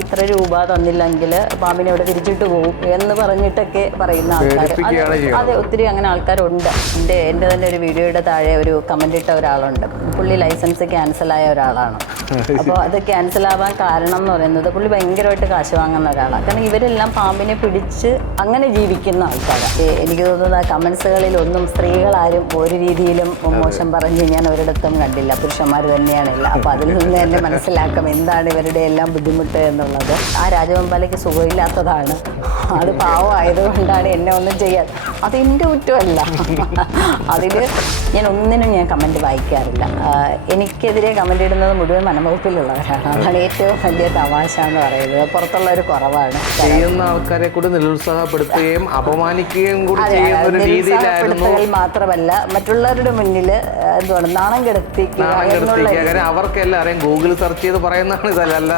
ഇത്ര രൂപ തന്നില്ലെങ്കിൽ പാമ്പിനെ ഇവിടെ തിരിച്ചിട്ട് പോകും എന്ന് പറഞ്ഞിട്ടൊക്കെ പറയുന്ന ആൾക്കാർ അതെ ഒത്തിരി അങ്ങനെ ആൾക്കാരുണ്ട്. എന്റെ എന്റെ തന്നെ ഒരു വീഡിയോയുടെ താഴെ ഒരു കമന്റ് ഇട്ട ഒരാളുണ്ട്. പുള്ളി ലൈസൻസ് ക്യാൻസലായ ഒരാളാണ്. അപ്പോൾ അത് ക്യാൻസൽ ആവാൻ കാരണം എന്ന് പറയുന്നത് പുള്ളി ഭയങ്കരമായിട്ട് കാശ് വാങ്ങുന്ന ഒരാളാണ് കാരണം ഇവരെല്ലാം പാമ്പിനെ പിടിച്ച് അങ്ങനെ ജീവിക്കുന്ന ആൾക്കാരാണ് എനിക്ക് തോന്നുന്നത് ആ കമൻസുകളിൽ ഒന്നും സ്ത്രീകളാരും ഒരു രീതിയിലും മോശം പറഞ്ഞ് ഞാൻ ഒരിടത്തും കണ്ടില്ല. പുരുഷന്മാർ തന്നെയാണില്ല അപ്പോൾ അതിൽ നിന്ന് തന്നെ മനസ്സിലാക്കാം എന്താണ് ഇവരുടെ എല്ലാം ബുദ്ധിമുട്ട് എന്നുള്ളത്. ആ രാജവെമ്പാലയ്ക്ക് സുഖമില്ലാത്തതാണ്. അത് പാവമായതുകൊണ്ടാണ് എന്നെ ഒന്നും ചെയ്യാൻ. അത് എന്റെ കുറ്റമല്ല. അതിൽ ഞാൻ ഒന്നിനും ഞാൻ കമന്റ് വായിക്കാറില്ല. എനിക്കെതിരെ കമന്റ് ഇടുന്നത് മുഴുവൻ മനംവകുപ്പിലുള്ളവരാണ് അതാണ് ഏറ്റവും വലിയ തമാശ എന്ന് പറയുന്നത്. പുറത്തുള്ള ഒരു കുറവാണ്. ചെയ്യുന്ന ആൾക്കാരെ കൂടി നിരുത്സാഹപ്പെടുത്തുകയും അപമാനിക്കുകയും കൂടി ചെയ്യുന്ന ഒരു രീതിയിലായിരുന്നു മാത്രമല്ല മറ്റുള്ളവരുടെ മുന്നിൽ എന്തുവാണ് നാണം കെടുത്തി അവർക്കെല്ലാം അറിയാം ഗൂഗിൾ സെർച്ച് ചെയ്ത് പറയുന്നതാണ് ഇതല്ല.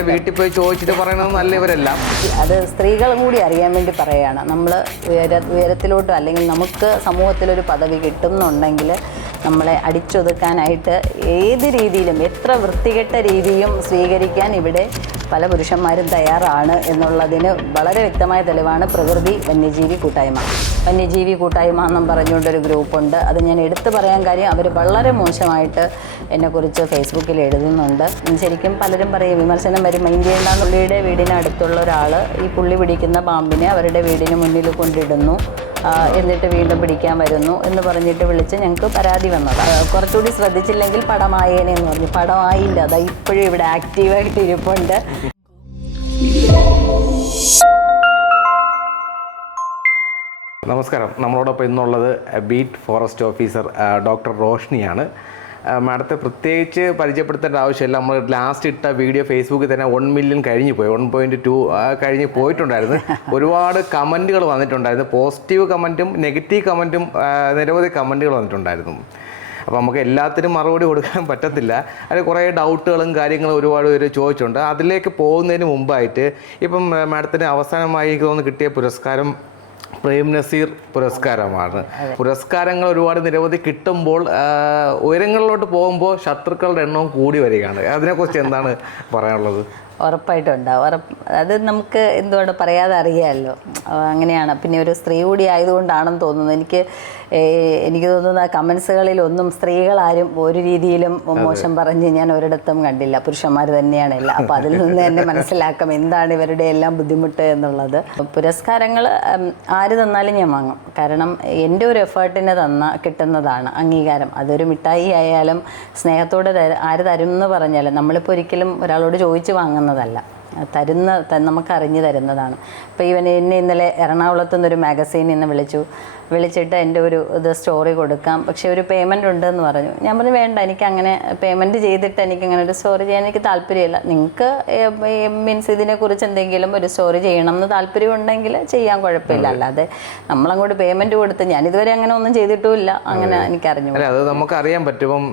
പാമ്പിന്റെ വീട്ടിൽ പോയി ചോദിച്ചിട്ട് പറയണമെന്നല്ല ഇവരെല്ലാം. അത് സ്ത്രീകളും കൂടി അറിയാൻ വേണ്ടി പറയുകയാണ്. നമ്മൾ ഉയര ഉയരത്തിലോട്ട് അല്ലെങ്കിൽ നമുക്ക് സമൂഹത്തിലൊരു പദവി കിട്ടുന്നുണ്ടെങ്കിൽ നമ്മളെ അടിച്ചൊതുക്കാനായിട്ട് ഏത് രീതിയിലും എത്ര വൃത്തികെട്ട രീതിയും സ്വീകരിക്കാൻ ഇവിടെ പല പുരുഷന്മാരും തയ്യാറാണ് എന്നുള്ളതിന് വളരെ വ്യക്തമായ തെളിവാണ് പ്രകൃതി വന്യജീവി കൂട്ടായ്മ. വന്യജീവി കൂട്ടായ്മ എന്നും പറഞ്ഞുകൊണ്ടൊരു ഗ്രൂപ്പുണ്ട്. അത് ഞാൻ എടുത്തു പറയാൻ കാര്യം അവർ വളരെ മോശമായിട്ട് എന്നെക്കുറിച്ച് ഫേസ്ബുക്കിൽ എഴുതുന്നുണ്ട്. ശരിക്കും പലരും പറയും വിമർശനം വരും. മൈൻഡ് ചെയ്യേണ്ട പുള്ളിയുടെ വീടിനടുത്തുള്ള ഒരാൾ ഈ പുള്ളി പിടിക്കുന്ന പാമ്പിനെ അവരുടെ വീടിന് മുന്നിൽ കൊണ്ടിടുന്നു. എന്നിട്ട് വീണ്ടും പിടിക്കാൻ വരുന്നു എന്ന് പറഞ്ഞിട്ട് വിളിച്ച് ഞങ്ങൾക്ക് പരാതി വന്നത്. കുറച്ചുകൂടി ശ്രദ്ധിച്ചില്ലെങ്കിൽ പടമായേനെ എന്ന് പറഞ്ഞു. പടമായില്ല. അതാ ഇപ്പോഴും ഇവിടെ ആക്റ്റീവായിട്ട് ഇരിപ്പുണ്ട്. നമസ്കാരം. നമ്മളോടൊപ്പം ഇന്നുള്ളത് ബീറ്റ് ഫോറസ്റ്റ് ഓഫീസർ ഡോക്ടർ റോഷ്നിയാണ്. മാഡത്തെ പ്രത്യേകിച്ച് പരിചയപ്പെടുത്തേണ്ട ആവശ്യമില്ല. നമ്മൾ ലാസ്റ്റ് ഇട്ട വീഡിയോ ഫേസ്ബുക്കിൽ തന്നെ വൺ മില്യൺ കഴിഞ്ഞു പോയി. വൺ പോയിന്റ് ടു കഴിഞ്ഞ് പോയിട്ടുണ്ടായിരുന്നു. ഒരുപാട് കമന്റുകൾ വന്നിട്ടുണ്ടായിരുന്നു. പോസിറ്റീവ് കമന്റും നെഗറ്റീവ് കമന്റും നിരവധി കമന്റുകൾ വന്നിട്ടുണ്ടായിരുന്നു. അപ്പോൾ നമുക്ക് എല്ലാത്തിനും മറുപടി കൊടുക്കാൻ പറ്റത്തില്ല. അതിൽ കുറേ ഡൗട്ടുകളും കാര്യങ്ങളും ഒരുപാട് പേര് ചോദിച്ചിട്ടുണ്ട്. അതിലേക്ക് പോകുന്നതിന് മുമ്പായിട്ട് ഇപ്പം മാഡത്തിന് അവസാനമായി തോന്നുന്നു കിട്ടിയ പുരസ്കാരം പ്രേം നസീർ പുരസ്കാരമാണ്. പുരസ്കാരങ്ങൾ ഒരുപാട് നിരവധി കിട്ടുമ്പോൾ ഉയരങ്ങളിലോട്ട് പോകുമ്പോൾ ശത്രുക്കളുടെ എണ്ണവും കൂടി വരികയാണ്. അതിനെക്കുറിച്ച് എന്താണ് പറയാനുള്ളത്? ഉറപ്പായിട്ടും ഉണ്ടാവും ഉറപ്പ് അത് നമുക്ക് എന്തുകൊണ്ട് പറയാതെ അറിയാമല്ലോ. അങ്ങനെയാണ്. പിന്നെ ഒരു സ്ത്രീ കൂടി ആയതുകൊണ്ടാണെന്ന് തോന്നുന്നു. എനിക്ക് എനിക്ക് തോന്നുന്ന കമൻസുകളിൽ ഒന്നും സ്ത്രീകളാരും ഒരു രീതിയിലും മോശം പറഞ്ഞ് ഞാൻ ഒരിടത്തും കണ്ടില്ല. പുരുഷന്മാർ തന്നെയാണ് എല്ലാം. അപ്പം അതിൽ നിന്ന് തന്നെ മനസ്സിലാക്കാം എന്താണ് ഇവരുടെ എല്ലാം ബുദ്ധിമുട്ട് എന്നുള്ളത്. പുരസ്കാരങ്ങൾ ആര് തന്നാലും ഞാൻ വാങ്ങും. കാരണം എന്റെ ഒരു എഫേർട്ടിന് തന്ന കിട്ടുന്നതാണ് അംഗീകാരം. അതൊരു മിഠായി ആയാലും സ്നേഹത്തോടെ ആര് തരും എന്ന് പറഞ്ഞാലും നമ്മളിപ്പോൾ ഒരിക്കലും ഒരാളോട് ചോദിച്ച് വാങ്ങുന്നതല്ല. തരുന്ന നമുക്ക് അറിഞ്ഞു തരുന്നതാണ്. അപ്പോൾ ഇവൻ എന്നെ ഇന്നലെ എറണാകുളത്തു നിന്നൊരു മാഗസീനിൽ നിന്ന് വിളിച്ചു. വിളിച്ചിട്ട് എന്റെ ഒരു ഇത് സ്റ്റോറി കൊടുക്കാം. പക്ഷേ ഒരു പേയ്മെന്റ് ഉണ്ടെന്ന് പറഞ്ഞു. ഞാൻ പറഞ്ഞു വേണ്ട എനിക്ക് അങ്ങനെ പേയ്മെന്റ് ചെയ്തിട്ട് എനിക്ക് അങ്ങനെ ഒരു സ്റ്റോറി ചെയ്യാൻ എനിക്ക് താല്പര്യമില്ല. നിങ്ങൾക്ക് മീൻസ് ഇതിനെക്കുറിച്ച് എന്തെങ്കിലും ഒരു സ്റ്റോറി ചെയ്യണം എന്ന് താല്പര്യം ഉണ്ടെങ്കിൽ ചെയ്യാൻ കുഴപ്പമില്ല. അല്ലാതെ നമ്മളങ്ങോട്ട് പേയ്മെന്റ് കൊടുത്ത് ഞാൻ ഇതുവരെ അങ്ങനെ ഒന്നും ചെയ്തിട്ടുമില്ല. അങ്ങനെ എനിക്കറിഞ്ഞു. അത് നമുക്ക് അറിയാൻ പറ്റും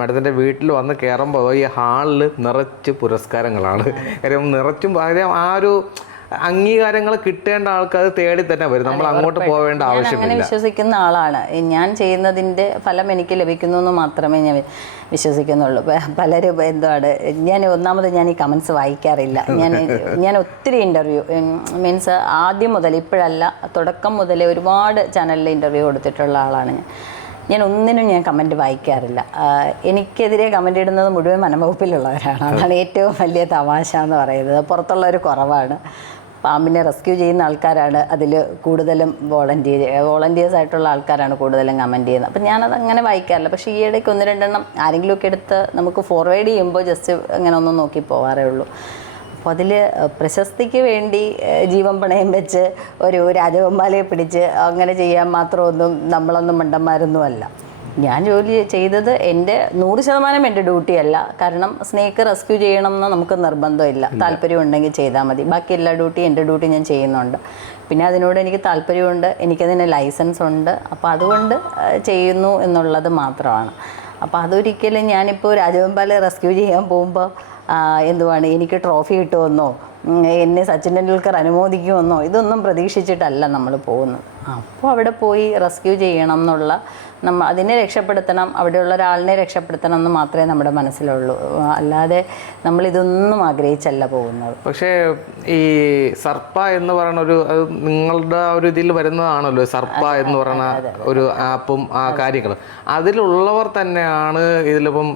മാഡത്തിന്റെ വീട്ടിൽ വന്ന് കയറുമ്പോൾ ഈ ഹാളിൽ നിറച്ച് പുരസ്കാരങ്ങളാണ്. കാര്യം നിറച്ചും കാര്യം ആ ഒരു അംഗീകാരങ്ങൾ കിട്ടേണ്ട ആൾക്കാർ തേടി തന്നെ വരും. നമ്മൾ അങ്ങോട്ട് പോവേണ്ട ഞാൻ അങ്ങനെ വിശ്വസിക്കുന്ന ആളാണ്. ഞാൻ ചെയ്യുന്നതിന്റെ ഫലം എനിക്ക് ലഭിക്കുന്നു എന്ന് മാത്രമേ ഞാൻ വിശ്വസിക്കുന്നുള്ളൂ. പലരും എന്താണ് ഞാൻ ഒന്നാമത് ഞാൻ ഈ കമൻസ് വായിക്കാറില്ല. ഞാൻ ഞാൻ ഒത്തിരി ഇന്റർവ്യൂ മീൻസ് ആദ്യം മുതൽ ഇപ്പോഴല്ല തുടക്കം മുതലേ ഒരുപാട് ചാനലിൽ ഇന്റർവ്യൂ കൊടുത്തിട്ടുള്ള ആളാണ് ഞാൻ. ഞാൻ ഒന്നിനും ഞാൻ കമന്റ് വായിക്കാറില്ല. എനിക്കെതിരെ കമന്റ് ഇടുന്നത് മുഴുവൻ വനംവകുപ്പിലുള്ളവരാണ്. അതാണ് ഏറ്റവും വലിയ തമാശ എന്ന് പറയുന്നത്. പുറത്തുള്ള ഒരു കുറവാണ്. പാമ്പിനെ റെസ്ക്യൂ ചെയ്യുന്ന ആൾക്കാരാണ് അതിൽ കൂടുതലും വോളണ്ടിയർ വോളണ്ടിയേഴ്സ് ആയിട്ടുള്ള ആൾക്കാരാണ് കൂടുതലും കമന്റ് ചെയ്യുന്നത്. അപ്പം ഞാനത് അങ്ങനെ വായിക്കാറില്ല. പക്ഷേ ഈ ഇടയ്ക്ക് ഒന്ന് രണ്ടെണ്ണം ആരെങ്കിലുമൊക്കെ എടുത്ത് നമുക്ക് ഫോർവേഡ് ചെയ്യുമ്പോൾ ജസ്റ്റ് അങ്ങനെ ഒന്ന് നോക്കി പോകാറേ ഉള്ളൂ. അപ്പോൾ അതിൽ പ്രശസ്തിക്ക് വേണ്ടി ജീവൻ പണയം വെച്ച് ഒരു രാജവമ്പാലയെ പിടിച്ച് അങ്ങനെ ചെയ്യാൻ മാത്രമൊന്നും നമ്മളൊന്നും മണ്ടന്മാരൊന്നും അല്ല. ഞാൻ ജോലി ചെയ്തത് എന്റെ നൂറ് ശതമാനം എന്റെ ഡ്യൂട്ടിയല്ല കാരണം സ്നേക്ക് റെസ്ക്യൂ ചെയ്യണം എന്ന് നമുക്ക് നിർബന്ധമില്ല. താല്പര്യം ഉണ്ടെങ്കിൽ ചെയ്താൽ മതി. ബാക്കി എല്ലാ ഡ്യൂട്ടി എന്റെ ഡ്യൂട്ടി ഞാൻ ചെയ്യുന്നുണ്ട്. പിന്നെ അതിനോട് എനിക്ക് താല്പര്യമുണ്ട്. എനിക്കതിന് ലൈസൻസ് ഉണ്ട്. അപ്പോൾ അതുകൊണ്ട് ചെയ്യുന്നു എന്നുള്ളത് മാത്രമാണ്. അപ്പോൾ അതൊരിക്കലും ഞാനിപ്പോൾ രാജവെമ്പാലെ റെസ്ക്യൂ ചെയ്യാൻ പോകുമ്പോൾ എന്തുവാണ് എനിക്ക് ട്രോഫി കിട്ടുമെന്നോ എന്നെ സച്ചിൻ ടെണ്ടുൽക്കർ അനുമോദിക്കുമെന്നോ ഇതൊന്നും പ്രതീക്ഷിച്ചിട്ടല്ല നമ്മൾ പോകുന്നത്. അപ്പോൾ അവിടെ പോയി റെസ്ക്യൂ ചെയ്യണം എന്നുള്ള നമ്മ അതിനെ രക്ഷപ്പെടുത്തണം അവിടെയുള്ള ഒരാളിനെ രക്ഷപ്പെടുത്തണം എന്ന് മാത്രമേ നമ്മുടെ മനസ്സിലുള്ളൂ. അല്ലാതെ നമ്മൾ ഇതൊന്നും ആഗ്രഹിച്ചല്ല പോകുന്നത്. പക്ഷേ ഈ സർപ്പ എന്ന് പറയുന്ന ഒരു അത് നിങ്ങളുടെ ആ ഒരു ഇതിൽ വരുന്നതാണല്ലോ സർപ്പ എന്ന് പറയുന്ന ഒരു ആപ്പും ആ കാര്യങ്ങളും. അതിലുള്ളവർ തന്നെയാണ് ഇതിലിപ്പം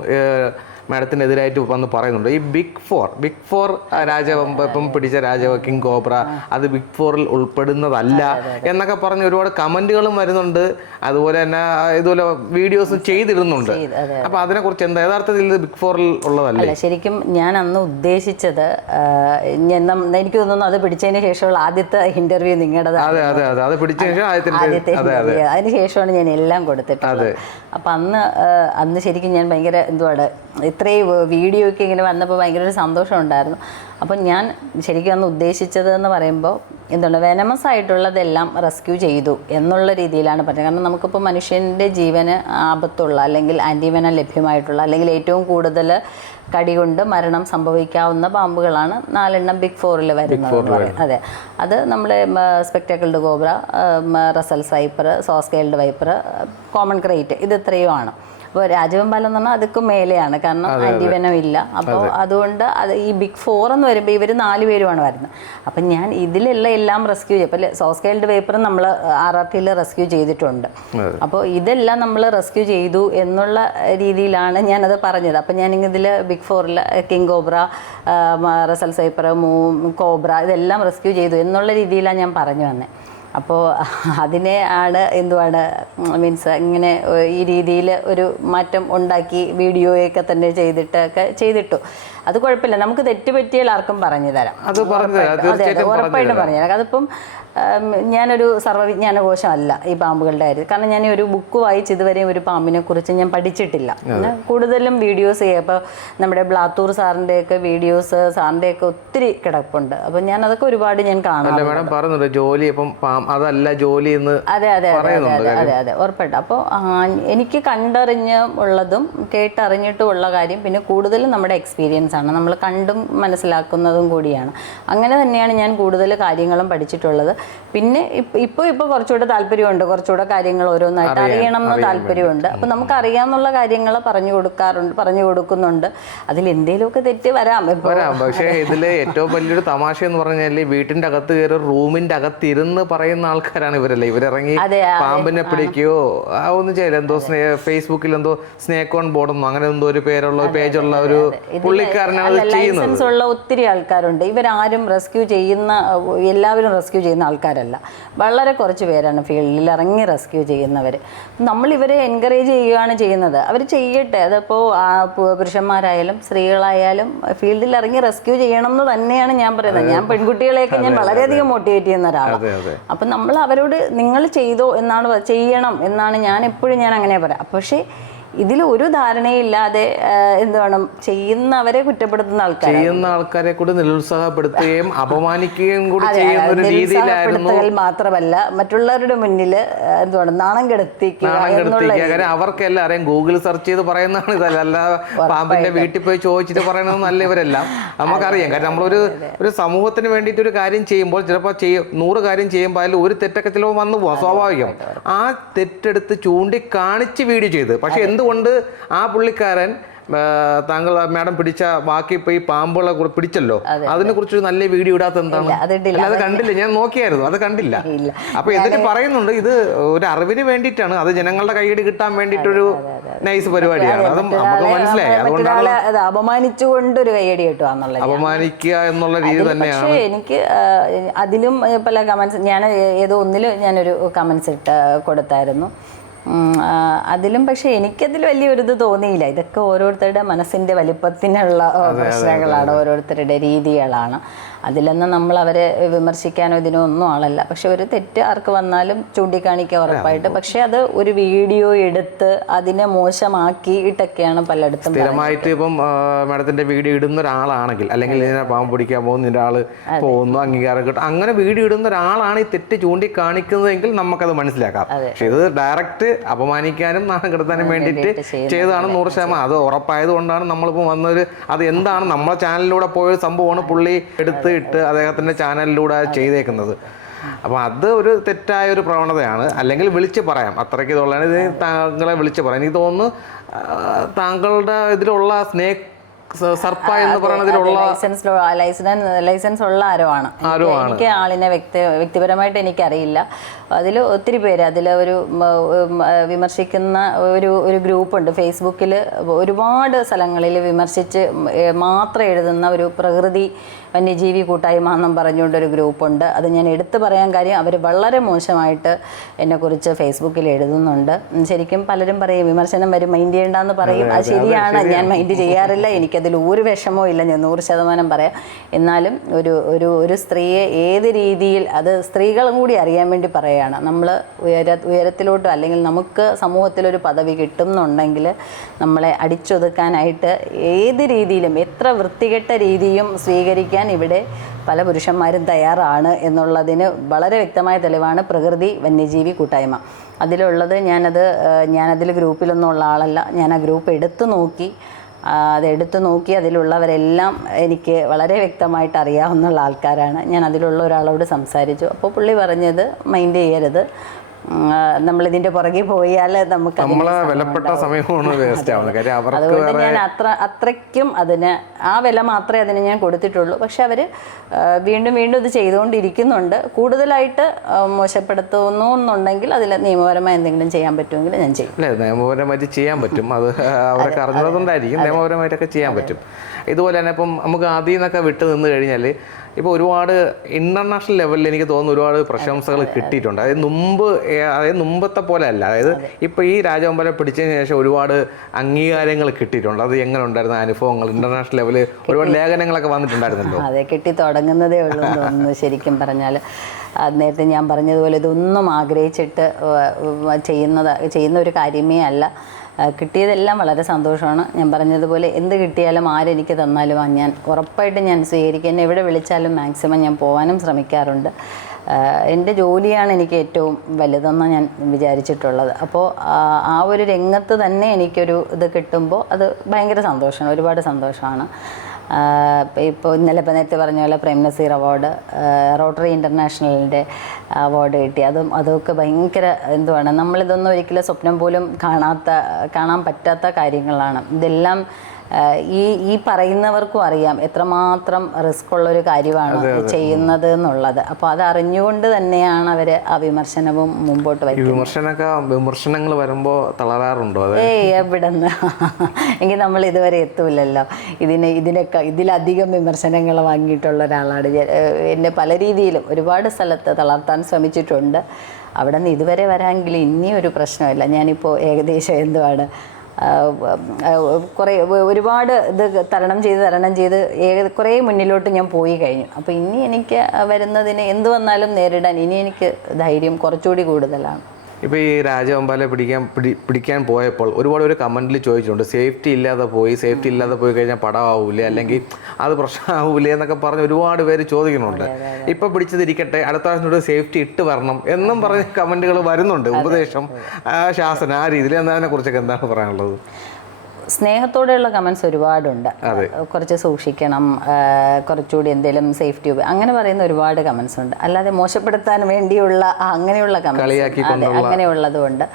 മാഡത്തിനെതിരായിട്ട് വന്ന് പറയുന്നുണ്ട്. ഈ ബിഗ് ഫോർ ബിഗ് ഫോർ രാജവം ഇപ്പം പിടിച്ച രാജവ കിങ് കോബ്ര അത് ബിഗ് ഫോറിൽ ഉൾപ്പെടുന്നതല്ല എന്നൊക്കെ പറഞ്ഞ് ഒരുപാട് കമന്റുകളും വരുന്നുണ്ട്. അതുപോലെ തന്നെ ഇതുപോലെ വീഡിയോസും ചെയ്തിടുന്നുണ്ട്. ചെയ്ത്, അതിനെക്കുറിച്ച് അപ്പൊ അതിനെ കുറിച്ച് എന്താ? യഥാർത്ഥത്തിൽ ഇത് ബിഗ് ഫോറിൽ ഉള്ളതല്ലേ? ശരിക്കും ഞാൻ അന്ന് ഉദ്ദേശിച്ചത് എനിക്ക് തോന്നുന്നു അത് പിടിച്ചതിന് ശേഷമുള്ള ആദ്യത്തെ ഇന്റർവ്യൂ നിങ്ങളുടെ ആദ്യത്തെ ആദ്യത്തെ അതെ അതെ. interview. അതിന് ശേഷമാണ് ഞാൻ എല്ലാം കൊടുത്തിട്ടുള്ളത്. അപ്പം അന്ന് അന്ന് ശരിക്കും ഞാൻ ഭയങ്കര എന്തുവാണ് ഇത്രയും വീഡിയോ ഒക്കെ ഇങ്ങനെ വന്നപ്പോൾ ഭയങ്കര ഒരു സന്തോഷം ഉണ്ടായിരുന്നു. അപ്പം ഞാൻ ശരിക്കും അന്ന് ഉദ്ദേശിച്ചത് എന്ന് പറയുമ്പോൾ എന്താണ് വെനമസ് ആയിട്ടുള്ളതെല്ലാം റെസ്ക്യൂ ചെയ്തു എന്നുള്ള രീതിയിലാണ് പറഞ്ഞത്. കാരണം നമുക്കിപ്പോൾ മനുഷ്യന്റെ ജീവന് ആപത്തുള്ള അല്ലെങ്കിൽ ആന്റിവെനം ലഭ്യമായിട്ടുള്ള അല്ലെങ്കിൽ ഏറ്റവും കൂടുതൽ കടി കൊണ്ട് മരണം സംഭവിക്കാവുന്ന പാമ്പുകളാണ് നാലെണ്ണം ബിഗ് ഫോറിൽ വരുന്നത്. അതെ. അത് നമ്മൾ spectacled cobra Russell viper saw scaled viper common krait ഇത് ഇത്രയുമാണ്. അപ്പോൾ രാജവെമ്പാലം എന്ന് പറഞ്ഞാൽ അതൊക്കെ മേലെയാണ്. കാരണം ആന്റിവെനം ഇല്ല അപ്പോൾ അതുകൊണ്ട് അത് ഈ ബിഗ് ഫോർ എന്ന് വരുമ്പോൾ ഇവർ നാല് പേരുമാണ് വരുന്നത്. അപ്പം ഞാൻ ഇതിലുള്ള എല്ലാം റെസ്ക്യൂ ചെയ്യും. അപ്പോൾ സോസ്കൈൽഡ് പേപ്പറും നമ്മൾ ആർ ആർ ടിയിൽ റെസ്ക്യൂ ചെയ്തിട്ടുണ്ട്. അപ്പോൾ ഇതെല്ലാം നമ്മൾ റെസ്ക്യൂ ചെയ്തു എന്നുള്ള രീതിയിലാണ് ഞാനത് പറഞ്ഞത്. അപ്പം ഞാൻ ഇതിൽ ബിഗ് ഫോറിൽ കിങ് കോബ്ര റസൽ സൈപ്പർ മൂ കോബ്ര ഇതെല്ലാം റെസ്ക്യൂ ചെയ്തു എന്നുള്ള രീതിയിലാണ് ഞാൻ പറഞ്ഞു വന്നത് അപ്പോൾ അതിനെ ആണ് എന്തുവാണ് മീൻസ് ഇങ്ങനെ ഈ രീതിയിൽ ഒരു മാറ്റം ഉണ്ടാക്കി വീഡിയോയൊക്കെ തന്നെ ചെയ്തിട്ടൊക്കെ ചെയ്തിട്ടു. അത് കുഴപ്പമില്ല. നമുക്ക് തെറ്റുപറ്റിയാൽ ആർക്കും പറഞ്ഞു തരാം. അത്. ഉറപ്പായിട്ടും. പറഞ്ഞു തരാം. അതിപ്പം ഞാനൊരു സർവവിജ്ഞാന കോശമല്ല ഈ പാമ്പുകളുടെ കാര്യം. കാരണം ഞാൻ ഒരു ബുക്ക് വായിച്ച് ഇതുവരെയും ഒരു പാമ്പിനെ കുറിച്ച് ഞാൻ പഠിച്ചിട്ടില്ല. കൂടുതലും വീഡിയോസ് ചെയ്യുക ഇപ്പോൾ നമ്മുടെ ബ്ലാത്തൂർ സാറിന്റെയൊക്കെ വീഡിയോസ് സാറിന്റെയൊക്കെ ഒത്തിരി കിടപ്പുണ്ട്. അപ്പം ഞാൻ അതൊക്കെ ഒരുപാട് ഞാൻ കാണാം മാഡം പറയുന്നുണ്ട് ജോലി ഇപ്പം അതല്ല ജോലി എന്ന് അതെ അതെ അതെ അതെ അതെ അതെ ഉറപ്പായിട്ട്. ഉറപ്പായിട്ടും അപ്പോൾ എനിക്ക് കണ്ടറിഞ്ഞ് ഉള്ളതും കേട്ടറിഞ്ഞിട്ടും ഉള്ള കാര്യം പിന്നെ കൂടുതലും നമ്മുടെ എക്സ്പീരിയൻസ് ആണ്. നമ്മൾ കണ്ടും മനസ്സിലാക്കുന്നതും കൂടിയാണ്. അങ്ങനെ തന്നെയാണ് ഞാൻ കൂടുതൽ കാര്യങ്ങളും പഠിച്ചിട്ടുള്ളത്. പിന്നെ ഇപ്പോൾ ഇപ്പോൾ കുറച്ചുകൂടെ താല്പര്യമുണ്ട്. കുറച്ചുകൂടെ കാര്യങ്ങൾ ഓരോന്നായിട്ട് അറിയണം എന്ന് താല്പര്യമുണ്ട്. അപ്പോൾ നമുക്ക് അറിയാവുന്ന കാര്യങ്ങൾ പറഞ്ഞു കൊടുക്കാറുണ്ട് പറഞ്ഞു കൊടുക്കുന്നുണ്ട്. അതിൽ എന്തെങ്കിലുമൊക്കെ തെറ്റ് വരാം വരാം. പക്ഷേ ഇതിൽ ഏറ്റവും വലിയൊരു തമാശ എന്ന് പറഞ്ഞാൽ വീട്ടിന്റെ അകത്ത് കയറി റൂമിന്റെ അകത്ത് ഇരുന്ന് പറയുന്ന ആൾക്കാരാണ് ഇവരല്ലേ. ഇവരിറങ്ങി. പാമ്പിനെ പിടിക്കുകയോ ആ ഒന്നും ചെയ്യില്ല. എന്തോ ഫേസ്ബുക്കിൽ എന്തോ സ്നേക്ക് ഓൺ ബോർഡെന്നോ അങ്ങനെ എന്തോ ഒരു പേരുള്ള പേജുള്ള ഒരു പുള്ളിക്കാരനാണ് ലൈസൻസ് ഉള്ള ഒത്തിരി ആൾക്കാരുണ്ട്. ഇവരാരും റെസ്ക്യൂ ചെയ്യുന്ന എല്ലാവരും റെസ്ക്യൂ ചെയ്യുന്ന ആൾക്കാരല്ല. വളരെ കുറച്ച് പേരാണ് ഫീൽഡിൽ ഇറങ്ങി റെസ്ക്യൂ ചെയ്യുന്നവർ നമ്മൾ ഇവരെ എൻകറേജ് ചെയ്യുകയാണ് ചെയ്യുന്നത്. അവർ ചെയ്യട്ടെ. അതിപ്പോൾ പുരുഷന്മാരായാലും സ്ത്രീകളായാലും ഫീൽഡിൽ ഇറങ്ങി റെസ്ക്യൂ ചെയ്യണം എന്ന് തന്നെയാണ് ഞാൻ പറയുന്നത്. ഞാൻ പെൺകുട്ടികളെയൊക്കെ ഞാൻ വളരെയധികം മോട്ടിവേറ്റ് ചെയ്യുന്ന ഒരാളാണ് അപ്പം നമ്മൾ അവരോട് നിങ്ങൾ ചെയ്തോ എന്നാണ് ചെയ്യണം എന്നാണ് ഞാൻ എപ്പോഴും ഞാൻ അങ്ങനെ പറയാം. പക്ഷേ ഇതിൽ ഒരു ധാരണയില്ലാതെ എന്താണ് ചെയ്യുന്നവരെ കുറ്റപ്പെടുത്തുന്ന ആൾക്കാർ ചെയ്യുന്ന ആൾക്കാരെ കൂടി നിരുത്സാഹപ്പെടുത്തുകയും അപമാനിക്കുകയും കൂടി ചെയ്യുന്ന ഒരു രീതിയിലായിരുന്നു മാത്രമല്ല മറ്റുള്ളവരുടെ മുന്നിൽ എന്താണ് നാണം കെടുത്തിക്കുക കെടുത്തിക്കുക. കാര്യം അവർക്കെല്ലാം ഗൂഗിൾ സെർച്ച് ചെയ്ത് പറയുന്നതാണ് ഇതല്ല. പാമ്പിന്റെ വീട്ടിൽ പോയി ചോദിച്ചിട്ട് പറയണമെന്നല്ല ഇവരെല്ലാം. നമുക്കറിയാം. കാരണം നമ്മളൊരു ഒരു സമൂഹത്തിന് വേണ്ടിയിട്ട് ഒരു കാര്യം ചെയ്യുമ്പോൾ ചിലപ്പോൾ ചെയ്യും നൂറ് കാര്യം ചെയ്യുമ്പോൾ അതിൽ ഒരു തെറ്റൊക്കെ ചിലപ്പോൾ വന്നു പോവാം സ്വാഭാവികം. ആ തെറ്റെടുത്ത് ചൂണ്ടിക്കാണിച്ച് വീഡിയോ ചെയ്ത്. പക്ഷെ എന്തുകൊണ്ട് ആ പുള്ളിക്കാരൻ താങ്കൾ മാഡം പിടിച്ച ബാക്കി പോയി പാമ്പുകളെ പിടിച്ചല്ലോ? അതിനെ കുറിച്ച് നല്ല വീഡിയോ ഇടാത്ത എന്താണ്? അത് കണ്ടില്ല ഞാൻ നോക്കിയായിരുന്നു അത് കണ്ടില്ല. അപ്പൊ എന്നിട്ട് പറയുന്നുണ്ട് ഇത് ഒരു അറിവിന് വേണ്ടിയിട്ടാണ്. അത് ജനങ്ങളുടെ കൈയടി കിട്ടാൻ വേണ്ടിയിട്ടൊരു നൈസ് പരിപാടിയാണ്. അത് നമുക്ക് മനസ്സിലായി. അതുകൊണ്ടാണ് അപമാനിച്ചുകൊണ്ട് ഒരു കൈയടി കിട്ടുക അപമാനിക്കുക എന്നുള്ള രീതി തന്നെയാണ്. എനിക്ക് അതിലും പല കമന്റ്സ് ഞാൻ ഏതോ ഒന്നിലും ഞാനൊരു കമന്റ്സ് ഇട്ട് കൊടുത്തായിരുന്നു. അതിലും പക്ഷെ എനിക്കതിൽ വലിയൊരു ഇത് തോന്നിയില്ല. ഇതൊക്കെ ഓരോരുത്തരുടെ മനസ്സിന്റെ വലിപ്പത്തിനുള്ള പ്രശ്നങ്ങളാണ് ഓരോരുത്തരുടെ രീതികളാണ്. അതിലൊന്നും നമ്മൾ അവരെ വിമർശിക്കാനോ ഇതിനോ ഒന്നും ആളല്ല. പക്ഷെ ഒരു തെറ്റ് ആർക്ക് വന്നാലും ചൂണ്ടിക്കാണിക്കുക ഉറപ്പായിട്ട്. പക്ഷെ അത് ഒരു വീഡിയോ എടുത്ത് അതിനെ മോശമാക്കി മോശമാക്കിയിട്ടൊക്കെയാണ് പലയിടത്തും സ്ഥിരമായിട്ട് ഇപ്പം മാഡത്തിന്റെ വീഡിയോ ഇടുന്ന ഒരാളാണെങ്കിൽ അല്ലെങ്കിൽ ഇതിനെ പാമ്പ് പിടിക്കാൻ പോകുന്ന ഒരാൾ പോകുന്നു അംഗീകാരം കിട്ടും. അങ്ങനെ വീഡിയോ ഇടുന്ന ഒരാളാണ് ഈ തെറ്റ് ചൂണ്ടിക്കാണിക്കുന്നതെങ്കിൽ നമുക്കത് മനസ്സിലാക്കാം. പക്ഷെ ഇത് ഡയറക്റ്റ് അപമാനിക്കാനും നാണം കെടുത്താനും വേണ്ടിയിട്ട് ചെയ്തതാണ് നൂറ് ശതമാനം. അത്. ഉറപ്പായത് കൊണ്ടാണ് നമ്മളിപ്പോൾ വന്നൊരു അത് എന്താണ് നമ്മളെ ചാനലിലൂടെ പോയ ഒരു സംഭവമാണ് പുള്ളി എടുത്ത് ഇട്ട് അദ്ദേഹത്തിന്റെ ചാനലിലൂടെ ചെയ്തേക്കുന്നത്. അപ്പോൾ അത് ഒരു തെറ്റായ ഒരു പ്രവണതയാണ്. അല്ലെങ്കിൽ വിളിച്ച് പറയാം. അത്രയ്ക്ക് ഇതുള്ളതാണ്. ഇത് താങ്കളെ വിളിച്ച് പറയാം. എനിക്ക് തോന്നുന്നു താങ്കളുടെ ഇതിലുള്ള സ്നേക് സർപ്പ എന്ന് പറയുന്നതിലുള്ള ലൈസൻസ് ലൈസൻസ് ഉള്ള ആരോ ആണ് എനിക്ക് ആളിനെ വ്യക്തി വ്യക്തിപരമായിട്ട് എനിക്കറിയില്ല. അതിൽ ഒത്തിരി പേര് അതിൽ ഒരു വിമർശിക്കുന്ന ഒരു ഒരു ഗ്രൂപ്പുണ്ട്. ഫേസ്ബുക്കിൽ ഒരുപാട് സ്ഥലങ്ങളിൽ വിമർശിച്ച് മാത്രം എഴുതുന്ന ഒരു പ്രകൃതി വന്യജീവി കൂട്ടായ്മ എന്നും പറഞ്ഞുകൊണ്ടൊരു ഗ്രൂപ്പുണ്ട്. അത് ഞാൻ എടുത്തു പറയാൻ കാര്യം അവർ വളരെ മോശമായിട്ട് എന്നെക്കുറിച്ച് ഫേസ്ബുക്കിൽ എഴുതുന്നുണ്ട്. ശരിക്കും പലരും പറയും വിമർശനം വരും മൈൻഡ് ചെയ്യേണ്ടെന്ന് പറയും. അത് ശരിയാണ്. ഞാൻ മൈൻഡ് ചെയ്യാറില്ല. എനിക്കതിൽ ഒരു വിഷമവും ഇല്ല. ഞാൻ നൂറ് ശതമാനം പറയാം. എന്നാലും ഒരു ഒരു ഒരു സ്ത്രീയെ ഏത് രീതിയിൽ അത് സ്ത്രീകളും കൂടി അറിയാൻ വേണ്ടി പറയുകയാണ് നമ്മൾ ഉയര ഉയരത്തിലോട്ടോ അല്ലെങ്കിൽ നമുക്ക് സമൂഹത്തിലൊരു പദവി കിട്ടുന്നുണ്ടെങ്കിൽ നമ്മളെ അടിച്ചൊതുക്കാനായിട്ട് ഏത് രീതിയിലും എത്ര വൃത്തികെട്ട രീതിയും സ്വീകരിക്കാൻ ഇവിടെ പല പുരുഷന്മാരും തയ്യാറാണ് എന്നുള്ളതിന് വളരെ വ്യക്തമായ തെളിവാണ് പ്രകൃതി വന്യജീവി കൂട്ടായ്മ. അതിലുള്ളത് ഞാനത് ഞാനതിൽ ഗ്രൂപ്പിലൊന്നും ഉള്ള ആളല്ല. ഞാൻ ആ ഗ്രൂപ്പ് എടുത്തു നോക്കി. അതെടുത്തു നോക്കി അതിലുള്ളവരെല്ലാം എനിക്ക് വളരെ വ്യക്തമായിട്ട് അറിയാവുന്ന ആൾക്കാരാണ്. ഞാൻ അതിലുള്ള ഒരാളോട് സംസാരിച്ചു. അപ്പോൾ പുള്ളി പറഞ്ഞത് മൈൻഡ് ചെയ്യരുത്. ഇതിന്റെ പുറകെ പോയാൽ നമുക്ക് വിലപ്പെട്ട സമയമാണ് വേസ്റ്റ് ആവുന്നത്. കാര്യം അവർക്ക് അതുകൊണ്ട് ഞാൻ അത്ര അത്രയ്ക്കും അതിന് ആ വില മാത്രമേ അതിന് ഞാൻ കൊടുത്തിട്ടുള്ളൂ. പക്ഷെ അവർ വീണ്ടും വീണ്ടും ഇത് ചെയ്തുകൊണ്ടിരിക്കുന്നുണ്ട്. കൂടുതലായിട്ട് മോശപ്പെടുത്തുന്നു എന്നുണ്ടെങ്കിൽ അതിൽ നിയമപരമായി എന്തെങ്കിലും ചെയ്യാൻ പറ്റുമെങ്കിൽ ഞാൻ ചെയ്യും. നിയമപരമായിട്ട് ചെയ്യാൻ പറ്റും. അത് അവരൊക്കെ അറിഞ്ഞതുകൊണ്ടായിരിക്കും നിയമപരമായിട്ടൊക്കെ ചെയ്യാൻ പറ്റും. ഇതുപോലെ തന്നെ ഇപ്പം നമുക്ക് ആദ്യം നിന്നൊക്കെ വിട്ട് നിന്ന് കഴിഞ്ഞാൽ ഇപ്പോൾ ഒരുപാട് ഇന്റർനാഷണൽ ലെവലിൽ എനിക്ക് തോന്നുന്നു ഒരുപാട് പ്രശംസകൾ കിട്ടിയിട്ടുണ്ട്. അതായത് മുമ്പ് അതായത് മുമ്പത്തെ പോലെ അല്ല. അതായത് ഇപ്പോൾ ഈ രാജവമ്പലം പിടിച്ചതിന് ശേഷം ഒരുപാട് അംഗീകാരങ്ങൾ കിട്ടിയിട്ടുണ്ട്. അത് എങ്ങനെ ഉണ്ടായിരുന്ന അനുഭവങ്ങൾ ഇന്റർനാഷണൽ ലെവലിൽ ഒരുപാട് ലേഖനങ്ങളൊക്കെ വന്നിട്ടുണ്ടായിരുന്നല്ലോ? അതെ കിട്ടി തുടങ്ങുന്നതേ ഉള്ളൂ തോന്നുന്നു ശരിക്കും പറഞ്ഞാൽ നേരത്തെ ഞാൻ പറഞ്ഞതുപോലെ ഇതൊന്നും ആഗ്രഹിച്ചിട്ട് ചെയ്യുന്നത് ചെയ്യുന്ന ഒരു കാര്യമേ അല്ല. കിട്ടിയതെല്ലാം വളരെ സന്തോഷമാണ്. ഞാൻ പറഞ്ഞതുപോലെ എന്ത് കിട്ടിയാലും ആരെനിക്ക് തന്നാലും ഞാൻ ഉറപ്പായിട്ടും ഞാൻ സ്വീകരിക്കും. എന്നെ എവിടെ വിളിച്ചാലും മാക്സിമം ഞാൻ പോകാനും ശ്രമിക്കാറുണ്ട്. എന്റെ ജോലിയാണ് എനിക്ക് ഏറ്റവും വലുതെന്ന് ഞാൻ വിചാരിച്ചിട്ടുള്ളത്. അപ്പോൾ ആ ഒരു രംഗത്ത് തന്നെ എനിക്കൊരു ഇത് കിട്ടുമ്പോൾ അത് ഭയങ്കര സന്തോഷമാണ്. ഒരുപാട് സന്തോഷമാണ്. ഇപ്പോൾ ഇന്നലെ ഇപ്പോൾ നേരത്തെ പറഞ്ഞ പോലെ പ്രേം നസീർ അവാർഡ് റോട്ടറി ഇന്റർനാഷണലിന്റെ അവാർഡ് കിട്ടി. അതും അതൊക്കെ ഭയങ്കര എന്തുവാണ് നമ്മളിതൊന്നും ഒരിക്കലും സ്വപ്നം പോലും കാണാത്ത കാണാൻ പറ്റാത്ത കാര്യങ്ങളാണ്. ഇതെല്ലാം ഈ ഈ പറയുന്നവർക്കും അറിയാം എത്രമാത്രം റിസ്ക് ഉള്ള ഒരു കാര്യമാണ് ചെയ്യുന്നത് എന്നുള്ളത്. അപ്പോൾ അത് അറിഞ്ഞുകൊണ്ട് തന്നെയാണ് അവർ ആ വിമർശനവും മുമ്പോട്ട് വരുന്നത് വയ്ക്കുന്നത്. വിമർശനമൊക്കെ വിമർശനങ്ങൾ വരുമ്പോ തളരാറുണ്ടോ? ഏയ് എവിടെന്ന്? എങ്കിൽ നമ്മൾ ഇതുവരെ എത്തൂലല്ലോ. ഇതിന് ഇതിനൊക്കെ ഇതിലധികം വിമർശനങ്ങൾ വാങ്ങിയിട്ടുള്ള ഒരാളാണ്. എന്നെ പല രീതിയിലും ഒരുപാട് സ്ഥലത്ത് തളർത്താൻ ശ്രമിച്ചിട്ടുണ്ട്. അവിടെ നിന്ന് ഇതുവരെ വരാമെങ്കിൽ ഇനിയൊരു ഒരു പ്രശ്നമില്ല. ഞാനിപ്പോൾ ഏകദേശം എന്തുവാണ് കുറേ ഒരുപാട് ഇത് തരണം ചെയ്ത് തരണം ചെയ്ത് ഏക കുറേ മുന്നിലോട്ട് ഞാൻ പോയി കഴിഞ്ഞു. അപ്പോൾ ഇനി എനിക്ക് വരുന്നതിന് എന്ത് വന്നാലും നേരിടാൻ ഇനി എനിക്ക് ധൈര്യം കുറച്ചുകൂടി കൂടുതലാണ്. ഇപ്പോൾ ഈ രാജവമ്പാലെ പിടിക്കാൻ പിടി പിടിക്കാൻ പോയപ്പോൾ ഒരുപാട് ഒരു കമന്റിൽ ചോദിച്ചിട്ടുണ്ട് സേഫ്റ്റി ഇല്ലാതെ പോയി സേഫ്റ്റി ഇല്ലാതെ പോയി കഴിഞ്ഞാൽ പടമാവൂലേ? അല്ലെങ്കിൽ അത് പ്രശ്നമാവൂലേ? എന്നൊക്കെ പറഞ്ഞ് ഒരുപാട് പേര് ചോദിക്കുന്നുണ്ട്. ഇപ്പോൾ പിടിച്ചതിരിക്കട്ടെ അടുത്ത പ്രാവശ്യം സേഫ്റ്റി ഇട്ട് വരണം എന്നും പറഞ്ഞ് കമന്റുകൾ വരുന്നുണ്ട് ഉപദേശം. ആ, ശാസന ആ രീതിയിൽ എന്നതിനെ കുറിച്ചൊക്കെ എന്താണ് പറയാനുള്ളത്? സ്നേഹത്തോടെയുള്ള കമൻസ് ഒരുപാടുണ്ട്. കുറച്ച് സൂക്ഷിക്കണം കുറച്ചുകൂടി എന്തെങ്കിലും സേഫ്റ്റി അങ്ങനെ പറയുന്ന ഒരുപാട് കമൻസ് ഉണ്ട്. അല്ലാതെ മോശപ്പെടുത്താൻ വേണ്ടിയുള്ള അങ്ങനെയുള്ള കമൻസ് അങ്ങനെയുള്ളതുകൊണ്ട്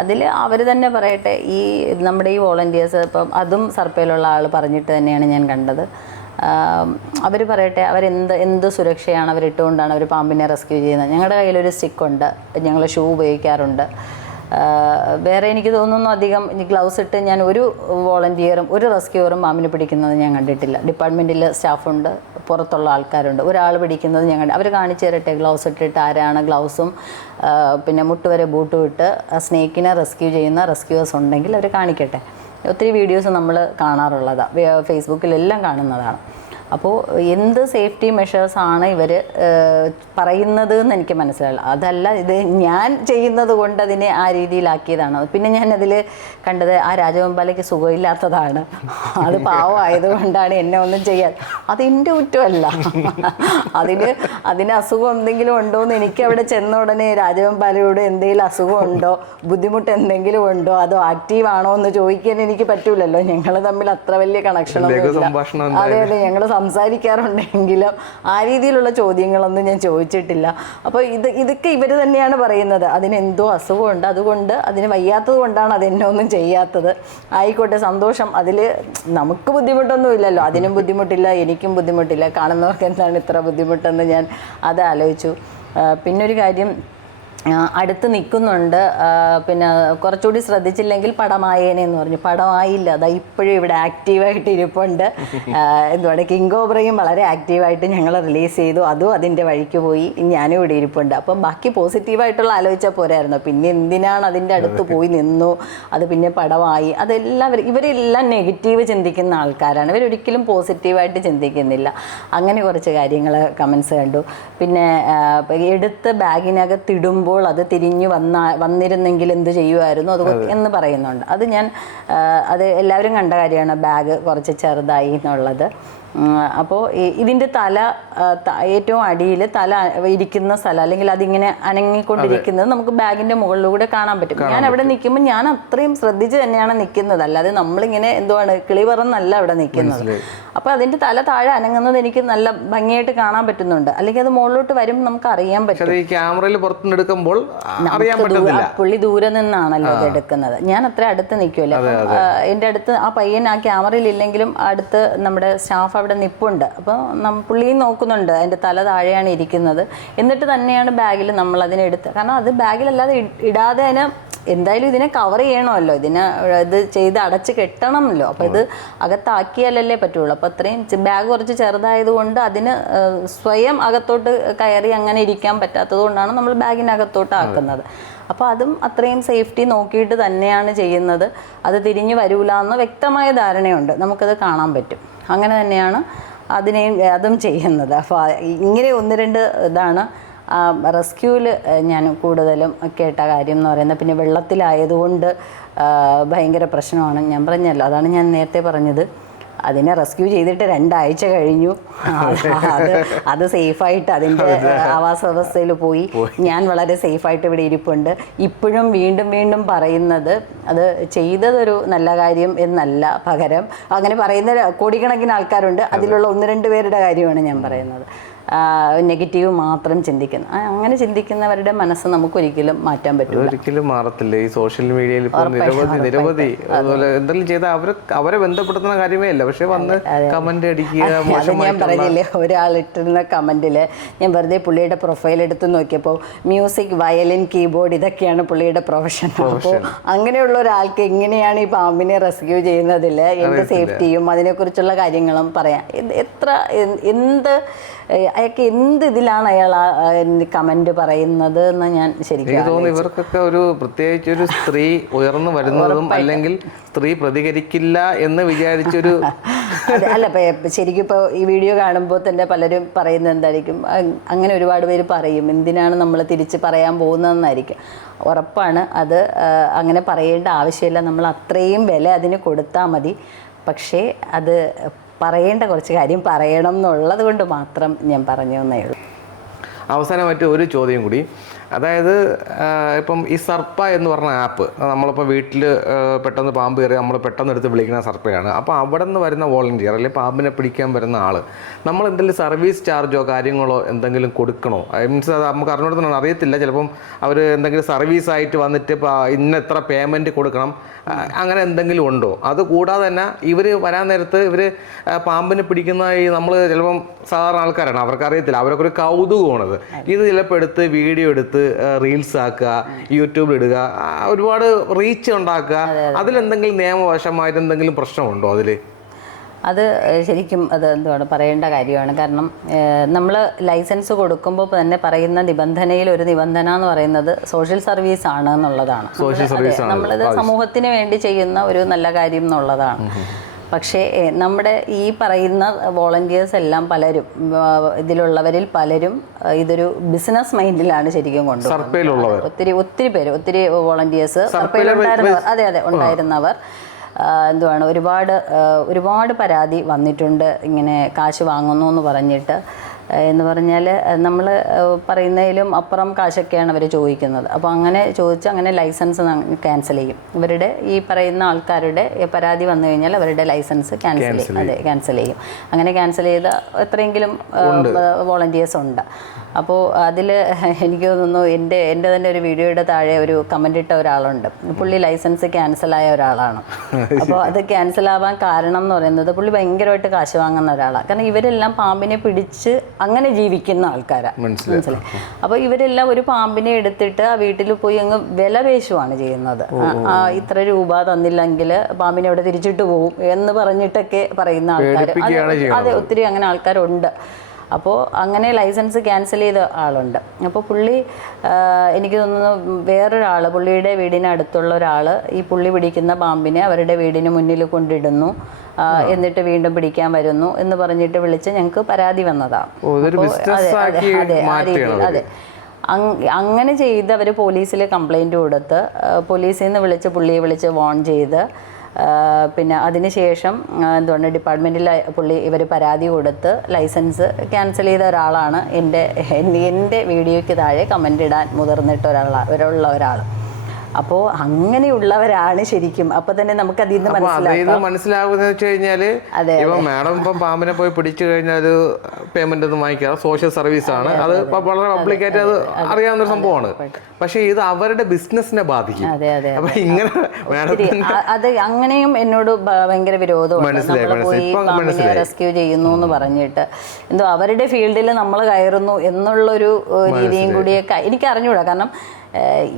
അതിൽ അവർ തന്നെ പറയട്ടെ ഈ നമ്മുടെ ഈ വോളണ്ടിയേഴ്സ് ഇപ്പം അതും സർപ്പയിലുള്ള ആൾ പറഞ്ഞിട്ട് തന്നെയാണ് ഞാൻ കണ്ടത്. അവർ പറയട്ടെ അവരെന്ത് എന്ത് സുരക്ഷയാണ് അവരിട്ടുകൊണ്ടാണ് അവർ പാമ്പിനെ റെസ്ക്യൂ ചെയ്യുന്നത്? ഞങ്ങളുടെ കയ്യിലൊരു സ്റ്റിക്കുണ്ട് ഞങ്ങൾ ഷൂ ഉപയോഗിക്കാറുണ്ട്. വേറെ എനിക്ക് തോന്നുന്നു അധികം ഇനി ഗ്ലൗസ് ഇട്ട് ഞാൻ ഒരു വോളണ്ടിയറും ഒരു റെസ്ക്യൂറും മാമിന് പിടിക്കുന്നത് ഞാൻ കണ്ടിട്ടില്ല. ഡിപ്പാർട്ട്മെന്റിൽ സ്റ്റാഫുണ്ട് പുറത്തുള്ള ആൾക്കാരുണ്ട്. ഒരാൾ പിടിക്കുന്നത് ഞാൻ കണ്ടു അവർ കാണിച്ചു തരട്ടെ ഗ്ലൗസ് ഇട്ടിട്ട് ആരാണ് ഗ്ലൗസും പിന്നെ മുട്ടുവരെ ബൂട്ടും ഇട്ട് സ്നേക്കിനെ റെസ്ക്യൂ ചെയ്യുന്ന റെസ്ക്യൂവേഴ്സ് ഉണ്ടെങ്കിൽ അവർ കാണിക്കട്ടെ. ഒത്തിരി വീഡിയോസ് നമ്മൾ കാണാറുള്ളതാണ് ഫേസ്ബുക്കിലെല്ലാം കാണുന്നതാണ്. അപ്പോൾ എന്ത് സേഫ്റ്റി മെഷേഴ്സ് ആണ് ഇവർ പറയുന്നത് എന്ന് എനിക്ക് മനസ്സിലായില്ല. അതല്ല ഇത് ഞാൻ ചെയ്യുന്നത് കൊണ്ട് അതിനെ ആ രീതിയിലാക്കിയതാണ്. പിന്നെ ഞാൻ അതിൽ കണ്ടത് ആ രാജഗോപാലയ്ക്ക് സുഖമില്ലാത്തതാണ്. അത് പാവമായതുകൊണ്ടാണ് എന്നെ ഒന്നും ചെയ്യാൻ. അത് എന്റെ കുറ്റമല്ല. അതിന് അതിന് അസുഖം എന്തെങ്കിലും ഉണ്ടോ എന്ന് എനിക്ക് അവിടെ ചെന്ന ഉടനെ രാജഗോപാലയോട് എന്തെങ്കിലും അസുഖം ഉണ്ടോ ബുദ്ധിമുട്ട് എന്തെങ്കിലും ഉണ്ടോ? അതോ ആക്റ്റീവ് ആണോ എന്ന് ചോദിക്കാൻ എനിക്ക് പറ്റൂലല്ലോ. ഞങ്ങൾ തമ്മിൽ അത്ര വലിയ സംഭാഷണം അതെ അതെ. ഞങ്ങൾ സംസാരിക്കാറുണ്ടെങ്കിലും ആ രീതിയിലുള്ള ചോദ്യങ്ങളൊന്നും ഞാൻ ചോദിച്ചിട്ടില്ല. അപ്പോൾ ഇത് ഇതൊക്കെ ഇവർ തന്നെയാണ് പറയുന്നത്. അതിനെന്തോ അസുഖമുണ്ട്. അതുകൊണ്ട് അതിന് വയ്യാത്തത് കൊണ്ടാണ് അതെന്നെ ഒന്നും ചെയ്യാത്തത്. ആയിക്കോട്ടെ സന്തോഷം. അതിൽ നമുക്ക് ബുദ്ധിമുട്ടൊന്നും ഇല്ലല്ലോ. അതിനും ബുദ്ധിമുട്ടില്ല എനിക്കും ബുദ്ധിമുട്ടില്ല. കാണുന്നവർക്ക് എന്താണ് ഇത്ര ബുദ്ധിമുട്ടെന്ന് ഞാൻ അത് ആലോചിച്ചു. പിന്നൊരു കാര്യം അടുത്ത് നിൽക്കുന്നുണ്ട്. പിന്നെ കുറച്ചുകൂടി ശ്രദ്ധിച്ചില്ലെങ്കിൽ പടമായേനെ എന്ന് പറഞ്ഞു. പടമായില്ല. അതാ ഇപ്പോഴും ഇവിടെ ആക്റ്റീവായിട്ട് ഇരിപ്പുണ്ട്. എന്തുവാണ്? കിങ് ഓബ്രയും വളരെ ആക്റ്റീവായിട്ട് ഞങ്ങൾ റിലീസ് ചെയ്തു. അതും അതിന്റെ വഴിക്ക് പോയി. ഞാനും ഇവിടെ ഇരിപ്പുണ്ട്. അപ്പം ബാക്കി പോസിറ്റീവായിട്ടുള്ള ആലോചിച്ചാൽ പോരായിരുന്നു. പിന്നെ എന്തിനാണ് അതിന്റെ അടുത്ത് പോയി നിന്നു? അത് പിന്നെ പടമായി. അതെല്ലാവരും ഇവരെല്ലാം നെഗറ്റീവ് ചിന്തിക്കുന്ന ആൾക്കാരാണ്. ഇവരൊരിക്കലും പോസിറ്റീവായിട്ട് ചിന്തിക്കുന്നില്ല. അങ്ങനെ കുറച്ച് കാര്യങ്ങൾ കമൻസ് കണ്ടു. പിന്നെ എടുത്ത് ബാഗിനകത്ത് ഇടുമ്പോൾ അത് തിരിഞ്ഞു വന്ന വന്നിരുന്നെങ്കിൽ എന്ത് ചെയ്യുമായിരുന്നു? അത് എന്ന് പറയുന്നുണ്ട്. അത് ഞാൻ അത് എല്ലാവരും കണ്ട കാര്യമാണ്. ബാഗ് കുറച്ച് ചെറുതായി എന്നുള്ളത്. അപ്പോൾ ഇതിന്റെ തല ഏറ്റവും അടിയിൽ തല ഇരിക്കുന്ന സ്ഥലം അല്ലെങ്കിൽ അതിങ്ങനെ അനങ്ങിക്കൊണ്ടിരിക്കുന്നത് നമുക്ക് ബാഗിന്റെ മുകളിലൂടെ കാണാൻ പറ്റും. ഞാൻ അവിടെ നിൽക്കുമ്പോൾ ഞാൻ അത്രയും ശ്രദ്ധിച്ച് തന്നെയാണ് നിൽക്കുന്നത്. അല്ലാതെ നമ്മളിങ്ങനെ എന്തുവാണ് കിളി പറന്നല്ല അവിടെ നിൽക്കുന്നത്. അപ്പോൾ അതിന്റെ തല താഴെ അനങ്ങുന്നത് എനിക്ക് നല്ല ഭംഗിയായിട്ട് കാണാൻ പറ്റുന്നുണ്ട്. അല്ലെങ്കിൽ അത് മുകളിലോട്ട് വരുമ്പോൾ നമുക്ക് അറിയാൻ പറ്റും. ക്യാമറയിൽ പുറത്തുനിന്ന് എടുക്കുമ്പോൾ പുള്ളി ദൂരെ നിന്നാണല്ലോ ഇത് എടുക്കുന്നത്. ഞാൻ അത്ര അടുത്ത് നിൽക്കുമല്ലോ എന്റെ അടുത്ത് ആ പയ്യൻ ആ ക്യാമറയിൽ ഇല്ലെങ്കിലും അടുത്ത് നമ്മുടെ സ്റ്റാഫ് അവിടെ നിപ്പുണ്ട്. അപ്പോൾ നം- പുള്ളിയും നോക്കുന്നുണ്ട്. അതിന്റെ തല താഴെയാണ് ഇരിക്കുന്നത്. എന്നിട്ട് തന്നെയാണ് ബാഗിൽ നമ്മൾ അതിനെ എടുത്ത് കാരണം അത് ബാഗിലല്ലാതെ ഇടാതെ അതിനെ എന്തായാലും ഇതിനെ കവർ ചെയ്യണമല്ലോ. ഇതിനെ ഇത് ചെയ്ത് അടച്ച് കെട്ടണമല്ലോ. അപ്പോൾ ഇത് അകത്താക്കിയാലല്ലേ പറ്റുള്ളൂ. അപ്പോൾ അത്രയും ബാഗ് കുറച്ച് ചെറുതായതുകൊണ്ട് അതിന് സ്വയം അകത്തോട്ട് കയറി അങ്ങനെ ഇരിക്കാൻ പറ്റാത്തത് കൊണ്ടാണ് നമ്മൾ ബാഗിനകത്തോട്ട് ആക്കുന്നത്. അപ്പോൾ അതും അത്രയും സേഫ്റ്റി നോക്കിയിട്ട് തന്നെയാണ് ചെയ്യുന്നത്. അത് തിരിഞ്ഞു വരൂല എന്ന് വ്യക്തമായ ധാരണയുണ്ട്. നമുക്കത് കാണാൻ പറ്റും. അങ്ങനെ തന്നെയാണ് അതിനെയും അതും ചെയ്യുന്നത്. അപ്പോൾ ഇങ്ങനെ ഒന്ന് രണ്ട് ഇതാണ് റെസ്ക്യൂവിൽ ഞാൻ കൂടുതലും കേട്ട കാര്യം എന്ന് പറയുന്നത്. പിന്നെ വെള്ളത്തിലായതുകൊണ്ട് ഭയങ്കര പ്രശ്നമാണ്. ഞാൻ പറഞ്ഞല്ലോ അതാണ് ഞാൻ നേരത്തെ പറഞ്ഞത്. അതിനെ റെസ്ക്യൂ ചെയ്തിട്ട് രണ്ടാഴ്ച കഴിഞ്ഞു. അത് അത് സേഫായിട്ട് അതിന്റെ ആവാസ വ്യവസ്ഥയിൽ പോയി. ഞാൻ വളരെ സേഫായിട്ട് ഇവിടെ ഇരിപ്പുണ്ട്. ഇപ്പോഴും വീണ്ടും വീണ്ടും പറയുന്നത് അത് ചെയ്തതൊരു നല്ല കാര്യം എന്നല്ല പകരം. അങ്ങനെ പറയുന്ന കോടിക്കണക്കിന് ആൾക്കാരുണ്ട്. അതിലുള്ള ഒന്ന് രണ്ട് പേരുടെ കാര്യമാണ് ഞാൻ പറയുന്നത്. നെഗറ്റീവ് മാത്രം ചിന്തിക്കുന്ന. അങ്ങനെ ചിന്തിക്കുന്നവരുടെ മനസ്സ് നമുക്കൊരിക്കലും മാറ്റാൻ പറ്റും ഒരിക്കലും മാറത്തില്ല. ഈ സോഷ്യൽ മീഡിയയിൽ നിരവധി നിരവധി അതുപോലെ എന്തെങ്കിലും ചെയ്ത അവർ അവരെ ബന്ധപ്പെടുത്തുന്ന കാര്യമേ അല്ല പക്ഷെ വന്ന് കമന്റ് അടിക്കുക ഞാൻ പറഞ്ഞില്ലേ? ഒരാൾ ഇട്ടിരുന്ന കമന്റിൽ ഞാൻ വെറുതെ പുള്ളിയുടെ പ്രൊഫൈൽ എടുത്ത് നോക്കിയപ്പോൾ മ്യൂസിക് വയലിൻ കീബോർഡ് ഇതൊക്കെയാണ് പുള്ളിയുടെ പ്രൊഫഷൻ അപ്പോൾ അങ്ങനെയുള്ള ഒരാൾക്ക് എങ്ങനെയാണ് ഈ പാമ്പിനെ റെസ്ക്യൂ ചെയ്യുന്നതിൽ എന്ത് സേഫ്റ്റിയും അതിനെക്കുറിച്ചുള്ള കാര്യങ്ങളും പറയാം എത്ര എന്ത് അയാൾക്ക് എന്ത് ഇതിലാണ് അയാൾ കമന്റ് പറയുന്നത് എന്ന് ഞാൻ ശരിക്കും തോന്നുന്നു ഇവർക്കൊക്കെ ഒരു പ്രത്യേകിച്ച് ഒരു സ്ത്രീ ഉയർന്നു വരുന്നതും അല്ലെങ്കിൽ സ്ത്രീ പ്രതികരിക്കില്ല എന്ന് വിചാരിച്ചൊരു അല്ല ഇപ്പൊ ശരിക്കും ഇപ്പോൾ ഈ വീഡിയോ കാണുമ്പോൾ തന്നെ പലരും പറയുന്നത് എന്തായിരിക്കും? അങ്ങനെ ഒരുപാട് പേര് പറയും എന്തിനാണ് നമ്മൾ തിരിച്ച് പറയാൻ പോകുന്നതെന്നായിരിക്കും. ഉറപ്പാണ് അത് അങ്ങനെ പറയേണ്ട ആവശ്യമില്ല. നമ്മൾ അത്രയും വില അതിന് കൊടുത്താൽ മതി. പക്ഷേ അത് പറയേണ്ട കുറച്ച് കാര്യം പറയണം എന്നുള്ളത് കൊണ്ട് മാത്രം ഞാൻ പറഞ്ഞു തന്നേ ഉള്ളൂ. അവസാനമായിട്ട് ഒരു ചോദ്യം കൂടി. അതായത് ഇപ്പം ഈ സർപ്പ എന്ന് പറഞ്ഞ ആപ്പ് നമ്മളിപ്പോൾ വീട്ടിൽ പെട്ടെന്ന് പാമ്പ് കയറി നമ്മൾ പെട്ടെന്ന് എടുത്ത് വിളിക്കുന്ന സർപ്പയാണ്. അപ്പോൾ അവിടെ നിന്ന് വരുന്ന വോളണ്ടിയർ അല്ലെങ്കിൽ പാമ്പിനെ പിടിക്കാൻ വരുന്ന ആൾ നമ്മൾ എന്തെങ്കിലും സർവീസ് ചാർജോ കാര്യങ്ങളോ എന്തെങ്കിലും കൊടുക്കണോ? മീൻസ് അത് നമുക്ക് അറിഞ്ഞോടത്താണ് അറിയത്തില്ല ചിലപ്പം അവർ എന്തെങ്കിലും സർവീസ് ആയിട്ട് വന്നിട്ട് ഇന്ന എത്ര പേയ്മെന്റ് കൊടുക്കണം അങ്ങനെ എന്തെങ്കിലും ഉണ്ടോ? അത് കൂടാതെ തന്നെ ഇവർ വരാൻ നേരത്ത് ഇവർ പാമ്പിനെ പിടിക്കുന്ന ഈ നമ്മൾ ചിലപ്പം സാധാരണ ആൾക്കാരാണ്. അവർക്ക് അറിയത്തില്ല ഒരു കൗതുകമാണത്. ഇത് ചിലപ്പോൾ എടുത്ത് വീഡിയോ എടുത്ത് റീൽസ് ആക്കുക യൂട്യൂബിൽ ഇടുക ഒരുപാട് റീച്ച് ഉണ്ടാക്കുക. അതിലെന്തെങ്കിലും നിയമവശമായിട്ട് എന്തെങ്കിലും പ്രശ്നമുണ്ടോ അതിൽ അത് ശരിക്കും അത് എന്തുവാണ് പറയേണ്ട കാര്യമാണ്. കാരണം നമ്മൾ ലൈസൻസ് കൊടുക്കുമ്പോൾ തന്നെ പറയുന്ന നിബന്ധനയിൽ ഒരു നിബന്ധന എന്ന് പറയുന്നത് സോഷ്യൽ സർവീസ് ആണ് എന്നുള്ളതാണ്. നമ്മളിത് സമൂഹത്തിന് വേണ്ടി ചെയ്യുന്ന ഒരു നല്ല കാര്യം എന്നുള്ളതാണ്. പക്ഷേ നമ്മുടെ ഈ പറയുന്ന വോളണ്ടിയേഴ്സ് എല്ലാം പലരും ഇതിലുള്ളവരിൽ പലരും ഇതൊരു ബിസിനസ് മൈൻഡിലാണ് ശരിക്കും കൊണ്ടുപോകുന്നത് ഒത്തിരി ഒത്തിരി പേര് ഒത്തിരി വോളണ്ടിയേഴ്സ് സർപ്പയിലുണ്ടായിരുന്നവർ അതെ അതെ ഉണ്ടായിരുന്നവർ. എന്തുവാണ് ഒരുപാട് ഒരുപാട് പരാതി വന്നിട്ടുണ്ട് ഇങ്ങനെ കാശ് വാങ്ങുന്നു എന്ന് പറഞ്ഞിട്ട്. എന്ന് പറഞ്ഞാൽ നമ്മൾ പറയുന്നതിലും അപ്പുറം കാശൊക്കെയാണ് അവർ ചോദിക്കുന്നത്. അപ്പോൾ അങ്ങനെ ചോദിച്ച് അങ്ങനെ ലൈസൻസ് ക്യാൻസൽ ചെയ്യും. ഇവരുടെ ഈ പറയുന്ന ആൾക്കാരുടെ പരാതി വന്നു കഴിഞ്ഞാൽ അവരുടെ ലൈസൻസ് ക്യാൻസൽ ചെയ്യും. അതെ ക്യാൻസൽ ചെയ്യും. അങ്ങനെ ക്യാൻസൽ ചെയ്ത എത്രയെങ്കിലും വോളണ്ടിയേഴ്സ് ഉണ്ട്. അപ്പോൾ അതിൽ എനിക്ക് തോന്നുന്നു എന്റെ എന്റെ തന്നെ ഒരു വീഡിയോയുടെ താഴെ ഒരു കമന്റ് ഇട്ട ഒരാളുണ്ട്. പുള്ളി ലൈസൻസ് ക്യാൻസലായ ഒരാളാണ്. അപ്പോൾ അത് ക്യാൻസൽ ആവാൻ കാരണം എന്ന് പറയുന്നത് പുള്ളി ഭയങ്കരമായിട്ട് കാശ് വാങ്ങുന്ന ഒരാളാണ് കാരണം ഇവരെല്ലാം പാമ്പിനെ പിടിച്ച് അങ്ങനെ ജീവിക്കുന്ന ആൾക്കാരാണ് മനസ്സിലായി. അപ്പോൾ ഇവരെല്ലാം ഒരു പാമ്പിനെ എടുത്തിട്ട് ആ വീട്ടിൽ പോയി അങ്ങ് വില പേശുവാണ് ചെയ്യുന്നത്. ഇത്ര രൂപ തന്നില്ലെങ്കിൽ പാമ്പിനെ അവിടെ തിരിച്ചിട്ട് പോകും എന്ന് പറഞ്ഞിട്ടൊക്കെ പറയുന്ന ആൾക്കാർ അതെ ഒത്തിരി അങ്ങനെ ആൾക്കാരുണ്ട്. അപ്പോൾ അങ്ങനെ ലൈസൻസ് ക്യാൻസൽ ചെയ്ത ആളുണ്ട്. അപ്പോൾ പുള്ളി എനിക്ക് തോന്നുന്നു വേറൊരാൾ പുള്ളിയുടെ വീടിനടുത്തുള്ള ഒരാൾ ഈ പുള്ളി പിടിക്കുന്ന പാമ്പിനെ അവരുടെ വീടിന് മുന്നിൽ കൊണ്ടിടുന്നു എന്നിട്ട് വീണ്ടും പിടിക്കാൻ വരുന്നു എന്ന് പറഞ്ഞിട്ട് വിളിച്ച് ഞങ്ങൾക്ക് പരാതി വന്നതാണ് അതെ, അതെ, ആക്കി അതെ, ആ രീതിയിൽ, അതെ. അങ്ങനെ ചെയ്ത് അവർ പോലീസിൽ കംപ്ലൈന്റ് കൊടുത്ത് പോലീസിൽ നിന്ന് വിളിച്ച് പുള്ളിയെ വിളിച്ച് വോൺ ചെയ്ത് പിന്നെ അതിനുശേഷം എന്തുകൊണ്ട് ഡിപ്പാർട്ട്മെന്റിൽ പുള്ളി ഇവർ പരാതി കൊടുത്ത് ലൈസൻസ് ക്യാൻസൽ ചെയ്ത ഒരാളാണ് എന്റെ എന്റെ- എന്റെ വീഡിയോയ്ക്ക് താഴെ കമന്റ് ഇടാൻ മുതിർന്നിട്ട് ഒരാളാണ് ഒരാളുള്ള ഒരാൾ അപ്പോൾ അങ്ങനെയുള്ളവരാണ് ശരിക്കും. അപ്പോൾ തന്നെ നമുക്ക് നിന്ന് അപ്പൊ അത് ഇത് മനസ്സിലാക്കാം. മനസ്സിലാവുന്ന വെച്ച് കഴിഞ്ഞാൽ അതെ, ഇപ്പൊ മാഡം ഇപ്പം പാമ്പിനെ പോയി പിടിച്ചു കഴിഞ്ഞാൽ ഒരു പേയ്മെന്റ് ഒന്നും വാങ്ങിക്കാതെ സോഷ്യൽ സർവീസ് ആണ്. അത് വളരെ പബ്ലിക്കായിട്ട് അത് അറിയാവുന്ന ഒരു സംഭവമാണ്. പക്ഷേ ഇത് അവരുടെ ബിസിനസിനെ ബാധിക്കും. അപ്പൊ ഇങ്ങനെ മാഡം അത് അങ്ങനെയും എന്നോട് ഭയങ്കര വിരോധമാണ്. റെസ്ക്യൂ ചെയ്യുന്നു എന്ന് പറഞ്ഞിട്ട്. എന്തോ അവരുടെ ഫീൽഡിൽ നമ്മൾ കയറുന്നു എന്നുള്ളൊരു രീതിയും കൂടിയൊക്കെ എനിക്ക് അറിഞ്ഞുകൂടാ കാരണം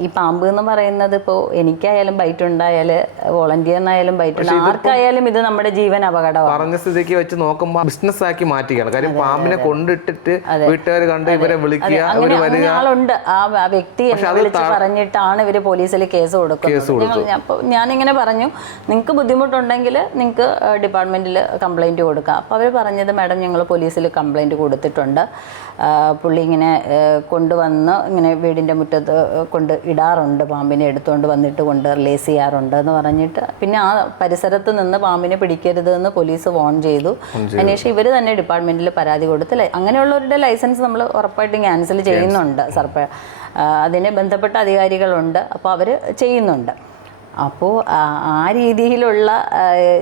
ഈ പാമ്പ് എന്ന് പറയുന്നത് ഇപ്പോൾ എനിക്കായാലും ബൈറ്റ് ഉണ്ടായാൽ വോളണ്ടിയറിനായാലും ബൈറ്റ് ആർക്കായാലും ഇത് നമ്മുടെ ജീവൻ അപകടമാണ്. പറഞ്ഞ സ്ഥിതിക്ക് വെച്ച് നോക്കുമ്പോൾ ബിസിനസ് ആക്കി മാറ്റുകയാണ് കാര്യം പാമ്പിനെ കൊണ്ടിട്ടിട്ട് വീട്ടുകാർ കണ്ട് ഇവരെ വിളിക്കുക വരിക. ആളുണ്ട്. ആ വ്യക്തി വിളിച്ച് പറഞ്ഞിട്ടാണ് ഇവർ പോലീസിൽ കേസ് കൊടുക്കുന്നത്. അപ്പോൾ ഞാനിങ്ങനെ പറഞ്ഞു നിങ്ങൾക്ക് ബുദ്ധിമുട്ടുണ്ടെങ്കിൽ നിങ്ങൾക്ക് ഡിപ്പാർട്ട്മെന്റിൽ കംപ്ലൈന്റ് കൊടുക്കാം. അപ്പോൾ അവർ പറഞ്ഞത് മാഡം ഞങ്ങൾ പോലീസിൽ കംപ്ലൈന്റ് കൊടുത്തിട്ടുണ്ട്. പുള്ളി ഇങ്ങനെ കൊണ്ടുവന്ന് ഇങ്ങനെ വീടിന്റെ മുറ്റത്ത് കൊണ്ട് ഇടാറുണ്ട്. പാമ്പിനെ എടുത്തുകൊണ്ട് വന്നിട്ട് കൊണ്ട് റിലീസ് ചെയ്യാറുണ്ട് എന്ന് പറഞ്ഞിട്ട്. പിന്നെ ആ പരിസരത്ത് നിന്ന് പാമ്പിനെ പിടിക്കരുത് എന്ന് പോലീസ് വോൺ ചെയ്തു. അതിനുശേഷം ഇവർ തന്നെ ഡിപ്പാർട്ട്മെന്റിൽ പരാതി കൊടുത്ത് അങ്ങനെയുള്ളവരുടെ ലൈസൻസ് നമ്മൾ ഉറപ്പായിട്ടും ക്യാൻസൽ ചെയ്യുന്നുണ്ട് സർപ്പ അതിനെ ബന്ധപ്പെട്ട അധികാരികളുണ്ട്. അപ്പോൾ അവർ ചെയ്യുന്നുണ്ട്. അപ്പോൾ ആ രീതിയിലുള്ള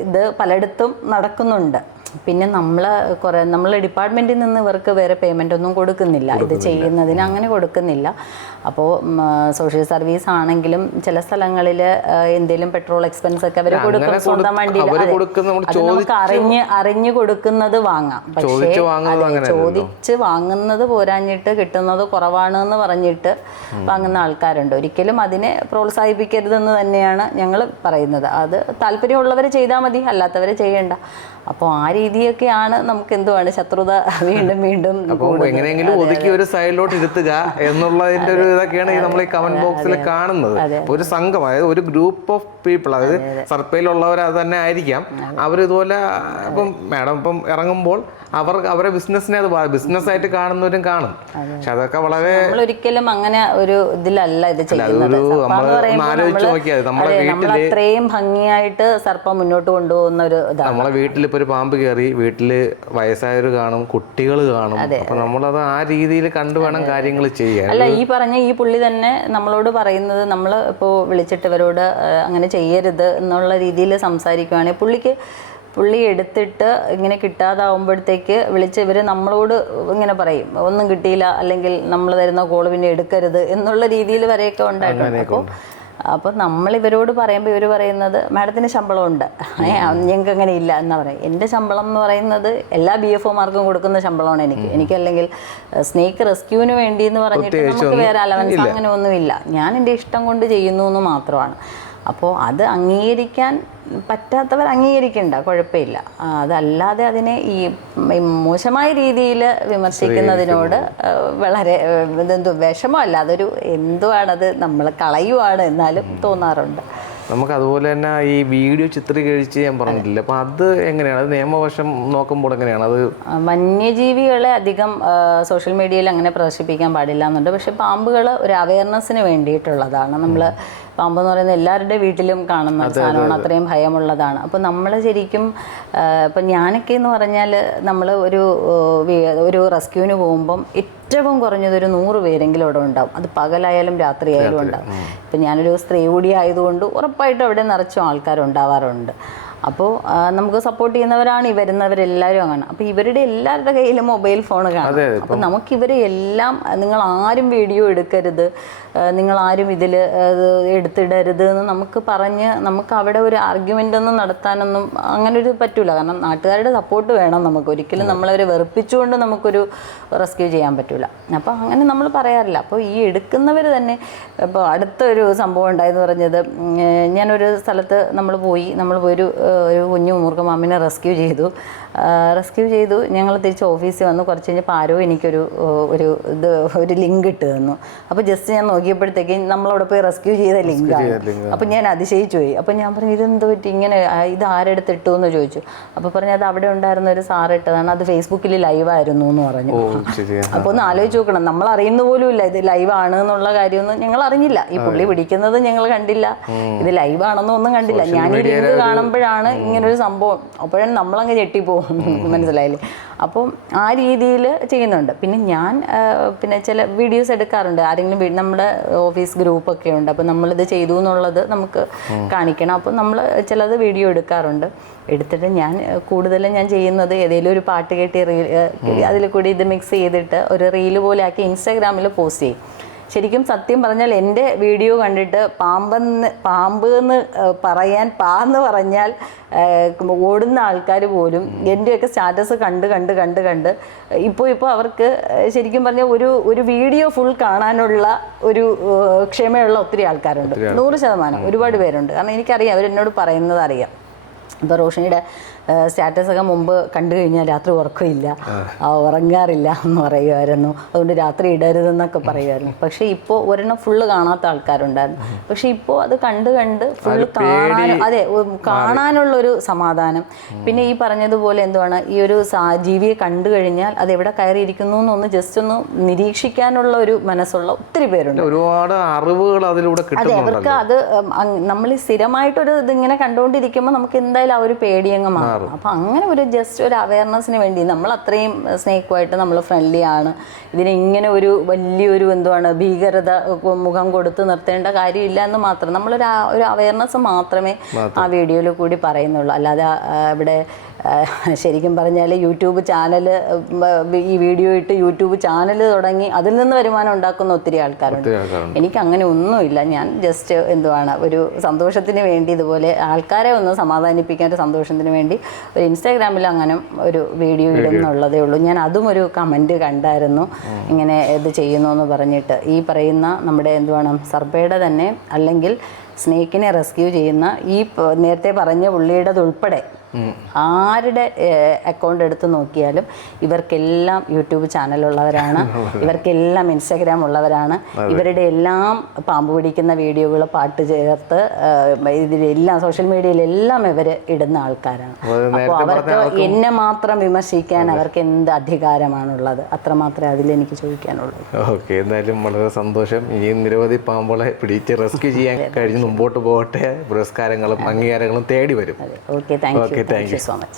ഇത് പലയിടത്തും നടക്കുന്നുണ്ട്. പിന്നെ നമ്മൾ കുറേ നമ്മൾ ഡിപ്പാർട്ട്മെന്റിൽ നിന്ന് ഇവർക്ക് വേറെ പേയ്മെന്റ് ഒന്നും കൊടുക്കുന്നില്ല. ഇത് ചെയ്യുന്നതിന് അങ്ങനെ കൊടുക്കുന്നില്ല. അപ്പോൾ സോഷ്യൽ സർവീസ് ആണെങ്കിലും ചില സ്ഥലങ്ങളിൽ എന്തെങ്കിലും പെട്രോൾ എക്സ്പെൻസ് ഒക്കെ അവർ കൊടുക്കും. സ്വന്തം വണ്ടിയിൽ അതെ. നമുക്ക് അറിഞ്ഞ് അറിഞ്ഞു കൊടുക്കുന്നത് വാങ്ങാം. പക്ഷേ ചോദിച്ച് വാങ്ങുന്നത് ചോദിച്ച് വാങ്ങുന്നത് പോരാഞ്ഞിട്ട് കിട്ടുന്നത് കുറവാണ് എന്ന് പറഞ്ഞിട്ട് വാങ്ങുന്ന ആൾക്കാരുണ്ട്. ഒരിക്കലും അതിനെ പ്രോത്സാഹിപ്പിക്കരുതെന്ന് തന്നെയാണ് ഞങ്ങൾ പറയുന്നത്. അത് താല്പര്യമുള്ളവർ ചെയ്താൽ മതി അല്ലാത്തവർ ചെയ്യണ്ട. അപ്പോൾ ആ രീതിയൊക്കെയാണ് നമുക്ക് എന്തുവാണ് ശത്രുത വീണ്ടും വീണ്ടും അപ്പോൾ എങ്ങനെയെങ്കിലും ഒതുക്കി ഒരു സൈഡിലോട്ട് ഇരുത്തുക എന്നുള്ളതിന്റെ ഒരു ഇതൊക്കെയാണ് ഈ നമ്മൾ ഈ കമന്റ് ബോക്സിൽ കാണുന്നത്. ഒരു സംഘം അതായത് ഒരു ഗ്രൂപ്പ് ഓഫ് പീപ്പിൾ അതായത് സർപ്പയിലുള്ളവർ അത്. തന്നെ ആയിരിക്കാം. അവർ ഇതുപോലെ ഇപ്പം മാഡം ഇപ്പം ഇറങ്ങുമ്പോൾ അവർ അവരെ ബിസിനസ്സിനെ അത് ബിസിനസ് ആയിട്ട് കാണുന്നവരും കാണും. പക്ഷെ അതൊക്കെ വളരെ ഒരിക്കലും അങ്ങനെ ഒരു ഇതിലല്ല ഇത് ചെയ്യുന്നത്. നമ്മൾ അതെ, അത്രയും ഭംഗിയായിട്ട് സർപ്പം മുന്നോട്ട് കൊണ്ടുപോകുന്ന ഒരു നമ്മളെ വീട്ടിൽ ഇപ്പൊ ഒരു പാമ്പ് കയറി വീട്ടിൽ വയസ്സായവർ കാണും കുട്ടികൾ കാണും. അപ്പൊ നമ്മളത് ആ രീതിയിൽ കണ്ടു വേണം കാര്യങ്ങൾ ചെയ്യാൻ. അല്ല ഈ പറഞ്ഞ ഈ പുള്ളി തന്നെ നമ്മളോട് പറയുന്നത് നമ്മൾ ഇപ്പോൾ വിളിച്ചിട്ട് ഇവരോട് അങ്ങനെ ചെയ്യരുത് എന്നുള്ള രീതിയിൽ സംസാരിക്കുവാണെങ്കിൽ പുള്ളിക്ക് പുള്ളി എടുത്തിട്ട് ഇങ്ങനെ കിട്ടാതാവുമ്പോഴത്തേക്ക് വിളിച്ച് ഇവർ നമ്മളോട് ഇങ്ങനെ പറയും ഒന്നും കിട്ടിയില്ല അല്ലെങ്കിൽ നമ്മൾ തരുന്ന കോൾ പിന്നെ എടുക്കരുത് എന്നുള്ള രീതിയിൽ വരെയൊക്കെ ഉണ്ടായിട്ടുണ്ട്. അപ്പോൾ അപ്പോൾ നമ്മൾ ഇവരോട് പറയുമ്പോൾ ഇവർ പറയുന്നത് മാഡത്തിന് ശമ്പളമുണ്ട് ഉണ്ട് ഞങ്ങൾക്ക് അങ്ങനെ ഇല്ല എന്നാ പറയും. എന്റെ ശമ്പളം എന്ന് പറയുന്നത് എല്ലാ ബി എഫ് ഒമാർക്കും കൊടുക്കുന്ന ശമ്പളമാണ് എനിക്ക്. എനിക്കല്ലെങ്കിൽ സ്നേക്ക് റെസ്ക്യൂവിന് വേണ്ടി എന്ന് പറഞ്ഞിട്ട് നമുക്ക് വേറെ അലവൻസ് അങ്ങനെ ഒന്നുമില്ല ഞാൻ എന്റെ ഇഷ്ടം കൊണ്ട് ചെയ്യുന്നു എന്ന് മാത്രമാണ്. അപ്പോൾ അത് അംഗീകരിക്കാൻ പറ്റാത്തവർ അംഗീകരിക്കണ്ട കുഴപ്പമില്ല. അതല്ലാതെ അതിനെ ഈ മോശമായ രീതിയിൽ വിമർശിക്കുന്നതിനോട് വളരെ ഇതെന്തോ വിഷമമല്ല അതൊരു എന്തുവാണത് നമ്മൾ കളയുവാണ് എന്നാലും തോന്നാറുണ്ട്. നമുക്ക് അതുപോലെ തന്നെ ഈ വീഡിയോ ചിത്രീകരിച്ച് ഞാൻ പറഞ്ഞിട്ടില്ല. അപ്പൊ അത് എങ്ങനെയാണ്? അത് നിയമവശം നോക്കുമ്പോൾ എങ്ങനെയാണ്? അത് വന്യജീവികളെ അധികം സോഷ്യൽ മീഡിയയിൽ അങ്ങനെ പ്രദർശിപ്പിക്കാൻ പാടില്ല എന്നുണ്ട് പക്ഷെ പാമ്പുകൾ ഒരു അവയർനെസ്സിന് വേണ്ടിയിട്ടുള്ളതാണ്. നമ്മൾ പാമ്പെന്ന് പറയുന്നത് എല്ലാവരുടെ വീട്ടിലും കാണുന്ന സാധനമാണ്. അത്രയും ഭയമുള്ളതാണ്. അപ്പോൾ നമ്മൾ ശരിക്കും ഇപ്പം ഞാനൊക്കെ എന്ന് പറഞ്ഞാൽ നമ്മൾ ഒരു ഒരു റെസ്ക്യൂവിന് പോകുമ്പം ഏറ്റവും കുറഞ്ഞത് ഒരു നൂറ് പേരെങ്കിലും അവിടെ ഉണ്ടാവും. അത് പകലായാലും രാത്രിയായാലും ഉണ്ടാവും. ഇപ്പം ഞാനൊരു സ്ത്രീ കൂടി ആയതുകൊണ്ട് ഉറപ്പായിട്ടും അവിടെ നിറച്ചും ആൾക്കാരുണ്ടാവാറുണ്ട്. അപ്പോൾ നമുക്ക് സപ്പോർട്ട് ചെയ്യുന്നവരാണ് ഈ വരുന്നവരെല്ലാവരും അങ്ങനെ. അപ്പോൾ ഇവരുടെ എല്ലാവരുടെ കയ്യിലും മൊബൈൽ ഫോൺ കാണും. അപ്പോൾ നമുക്ക് ഇവരെ എല്ലാം നിങ്ങൾ ആരും വീഡിയോ എടുക്കരുത്. നിങ്ങൾ ആരും ഇതിൽ എടുത്തിടരുത് എന്ന് നമുക്ക് പറഞ്ഞ് നമുക്ക് അവിടെ ഒരു ആർഗ്യുമെന്റ് ഒന്നും നടത്താനൊന്നും അങ്ങനെ ഒരു പറ്റൂല. കാരണം നാട്ടുകാരുടെ സപ്പോർട്ട് വേണം നമുക്ക്. ഒരിക്കലും നമ്മളവരെ വെറുപ്പിച്ചുകൊണ്ട് നമുക്കൊരു റെസ്ക്യൂ ചെയ്യാൻ പറ്റൂല. അപ്പോൾ അങ്ങനെ നമ്മൾ പറയാറില്ല. അപ്പോൾ ഈ എടുക്കുന്നവർ തന്നെ ഇപ്പോൾ അടുത്തൊരു സംഭവം ഉണ്ടായെന്ന് പറഞ്ഞത് ഞാനൊരു സ്ഥലത്ത് നമ്മൾ പോയി. നമ്മൾ പോയി ഒരു കുഞ്ഞു മൂർഖ മാമിനെ റെസ്ക്യൂ ചെയ്തു. റെസ്ക്യൂ ചെയ്തു. ഞങ്ങൾ തിരിച്ച് ഓഫീസിൽ വന്നു. കുറച്ച് കഴിഞ്ഞപ്പോൾ ആരോ എനിക്കൊരു ഒരു ഇത് ഒരു ലിങ്ക് ഇട്ട് തന്നു. അപ്പോൾ ജസ്റ്റ് ഞാൻ നോക്കിയപ്പോഴത്തേക്ക് നമ്മളവിടെ പോയി റെസ്ക്യൂ ചെയ്ത ലിങ്കാണ് അപ്പോൾ ഞാൻ അതിശയിച്ചു പോയി. അപ്പോൾ ഞാൻ പറഞ്ഞു ഇതെന്ത് പറ്റി? ഇങ്ങനെ ഇത് ആരെടുത്ത് ഇട്ടു? എന്ന് ചോദിച്ചു. അപ്പോൾ പറഞ്ഞു അത് അവിടെ ഉണ്ടായിരുന്ന ഒരു സാറ് ഇട്ടതാണ്. അത് ഫേസ്ബുക്കിൽ ലൈവായിരുന്നു എന്ന് പറഞ്ഞു. അപ്പോൾ ഒന്ന് ആലോചിച്ച് നോക്കണം. നമ്മൾ അറിയുന്ന പോലും ഇല്ല ഇത് ലൈവാണ് ആണ് എന്നുള്ള കാര്യമൊന്നും ഞങ്ങൾ അറിഞ്ഞില്ല. ഈ പുള്ളി പിടിക്കുന്നത് ഞങ്ങൾ കണ്ടില്ല. ഇത് ലൈവ് ആണെന്നോ കണ്ടില്ല. ഞാൻ ഈ ലിങ്ക് കാണുമ്പോഴാണ് ഇങ്ങനൊരു സംഭവം. അപ്പോഴാണ് നമ്മളങ്ങ് ഞെട്ടിപ്പോകും മനസ്സിലായില്ലേ? അപ്പം ആ രീതിയിൽ ചെയ്യുന്നുണ്ട്. പിന്നെ ഞാൻ പിന്നെ ചില വീഡിയോസ് എടുക്കാറുണ്ട്. ആരെങ്കിലും നമ്മുടെ ഓഫീസ് ഗ്രൂപ്പൊക്കെ ഉണ്ട്. അപ്പോൾ നമ്മളിത് ചെയ്തു എന്നുള്ളത് നമുക്ക് കാണിക്കണം. അപ്പോൾ നമ്മൾ ചിലത് വീഡിയോ എടുക്കാറുണ്ട്. എടുത്തിട്ട് ഞാൻ കൂടുതലും ഞാൻ ചെയ്യുന്നത് ഏതെങ്കിലും ഒരു പാട്ട് കേട്ടി റീൽ അതിൽ കൂടി ഇത് മിക്സ് ചെയ്തിട്ട് ഒരു റീൽ പോലെ ആക്കി ഇൻസ്റ്റാഗ്രാമിൽ പോസ്റ്റ് ചെയ്യും. ശരിക്കും സത്യം പറഞ്ഞാൽ എന്റെ വീഡിയോ കണ്ടിട്ട് പാമ്പെന്ന് പാമ്പ് എന്ന് പറയാൻ പറയാൻ പാന്ന് പറഞ്ഞാൽ ഓടുന്ന ആൾക്കാർ പോലും എന്റെയൊക്കെ സ്റ്റാറ്റസ് കണ്ട് കണ്ട് കണ്ട് കണ്ട് ഇപ്പോൾ ഇപ്പോൾ അവർക്ക് ശരിക്കും പറഞ്ഞാൽ ഒരു ഒരു വീഡിയോ ഫുൾ കാണാനുള്ള ഒരു ക്ഷമയുള്ള ഒത്തിരി ആൾക്കാരുണ്ട്. നൂറ് ശതമാനം ഒരുപാട് പേരുണ്ട്. കാരണം എനിക്കറിയാം അവരെന്നോട് പറയുന്നത് അറിയാം. ഇപ്പോൾ റോഷിനിയുടെ സ്റ്റാറ്റസ് ഒക്കെ മുമ്പ് കണ്ടു കഴിഞ്ഞാൽ രാത്രി ഉറക്കമില്ല. ഉറങ്ങാറില്ല എന്ന് പറയുമായിരുന്നു. അതുകൊണ്ട് രാത്രി ഇടരുതെന്നൊക്കെ പറയുമായിരുന്നു. പക്ഷെ ഇപ്പോൾ ഒരെണ്ണം ഫുള്ള് കാണാത്ത ആൾക്കാരുണ്ടായിരുന്നു. പക്ഷെ ഇപ്പോൾ അത് കണ്ട് കണ്ട് ഫുള്ള് കാണാൻ അതെ കാണാനുള്ളൊരു സമാധാനം. പിന്നെ ഈ പറഞ്ഞതുപോലെ എന്തുവാണ് ഈ ഒരു ജീവിയെ കണ്ടു കഴിഞ്ഞാൽ അത് എവിടെ കയറിയിരിക്കുന്നു എന്നൊന്ന് ജസ്റ്റ് ഒന്ന് നിരീക്ഷിക്കാനുള്ള ഒരു മനസ്സുള്ള ഒത്തിരി പേരുണ്ട്. ഒരുപാട് അറിവുകൾ അതിലൂടെ അതെ അവർക്ക് അത് നമ്മൾ സ്ഥിരമായിട്ടൊരു ഇതിങ്ങനെ കണ്ടുകൊണ്ടിരിക്കുമ്പോൾ നമുക്ക് എന്തായാലും ആ ഒരു പേടിയങ്ങ് മാറും. അപ്പം അങ്ങനെ ഒരു ജസ്റ്റ് ഒരു അവയർനെസ്സിന് വേണ്ടി നമ്മൾ അത്രയും സ്നേഹമായിട്ട് നമ്മൾ ഫ്രണ്ട്ലി ആണ്. ഇതിന് ഇങ്ങനെ ഒരു വലിയൊരു എന്തുവാണ് ഭീകരത മുഖം കൊടുത്ത് നിർത്തേണ്ട കാര്യമില്ല എന്ന് മാത്രം. നമ്മളൊരു ഒരു അവയർനെസ് മാത്രമേ ആ വീഡിയോയിൽ കൂടി പറയുന്നുള്ളൂ. അല്ലാതെ ഇവിടെ ശരിക്കും പറഞ്ഞാൽ യൂട്യൂബ് ചാനൽ ഈ വീഡിയോ ഇട്ട് യൂട്യൂബ് ചാനൽ തുടങ്ങി അതിൽ നിന്ന് വരുമാനം ഉണ്ടാക്കുന്ന ഒത്തിരി ആൾക്കാരുണ്ട്. എനിക്ക് അങ്ങനെ ഒന്നുമില്ല. ഞാൻ ജസ്റ്റ് എന്തുവാണ് ഒരു സന്തോഷത്തിന് വേണ്ടി ഇതുപോലെ ആൾക്കാരെ ഒന്ന് സമാധാനിപ്പിക്കാൻ ഒരു സന്തോഷത്തിന് വേണ്ടി ഒരു ഇൻസ്റ്റാഗ്രാമിൽ അങ്ങനെ ഒരു വീഡിയോ ഇടുന്നുള്ളതേ ഉള്ളൂ. ഞാൻ അതും ഒരു കമന്റ് കണ്ടായിരുന്നു. ഇങ്ങനെ ഇത് ചെയ്യുന്നു എന്ന് പറഞ്ഞിട്ട്. ഈ പറയുന്ന നമ്മുടെ എന്തുവാണ് സർബയുടെ തന്നെ അല്ലെങ്കിൽ സ്നേക്കിനെ റെസ്ക്യൂ ചെയ്യുന്ന ഈ നേരത്തെ പറഞ്ഞ പുള്ളിയുടേത് ഉൾപ്പെടെ ആരുടെ അക്കൗണ്ട് എടുത്ത് നോക്കിയാലും ഇവർക്കെല്ലാം യൂട്യൂബ് ചാനൽ ഉള്ളവരാണ്. ഇവർക്കെല്ലാം ഇൻസ്റ്റാഗ്രാം ഉള്ളവരാണ്. ഇവരുടെ എല്ലാം പാമ്പ് പിടിക്കുന്ന വീഡിയോകൾ പാട്ട് ചേർത്ത് ഇതിലെല്ലാം സോഷ്യൽ മീഡിയയിലെല്ലാം ഇവർ ഇടുന്ന ആൾക്കാരാണ്. അപ്പോൾ അവർക്ക് എന്നെ മാത്രം വിമർശിക്കാൻ അവർക്ക് എന്ത് അധികാരമാണുള്ളത്? അത്രമാത്രമേ അതിലെനിക്ക് ചോദിക്കാനുള്ളൂ. ഓക്കെ എന്തായാലും വളരെ സന്തോഷം. ഈ നിരവധി പാമ്പുകളെ പിടിച്ച് റെസ്ക്യൂ ചെയ്യാൻ കഴിഞ്ഞ് മുമ്പോട്ട് പോകട്ടെ. പുരസ്കാരങ്ങളും അംഗീകാരങ്ങളും തേടി വരും. Okay thank you. Thank, you so much.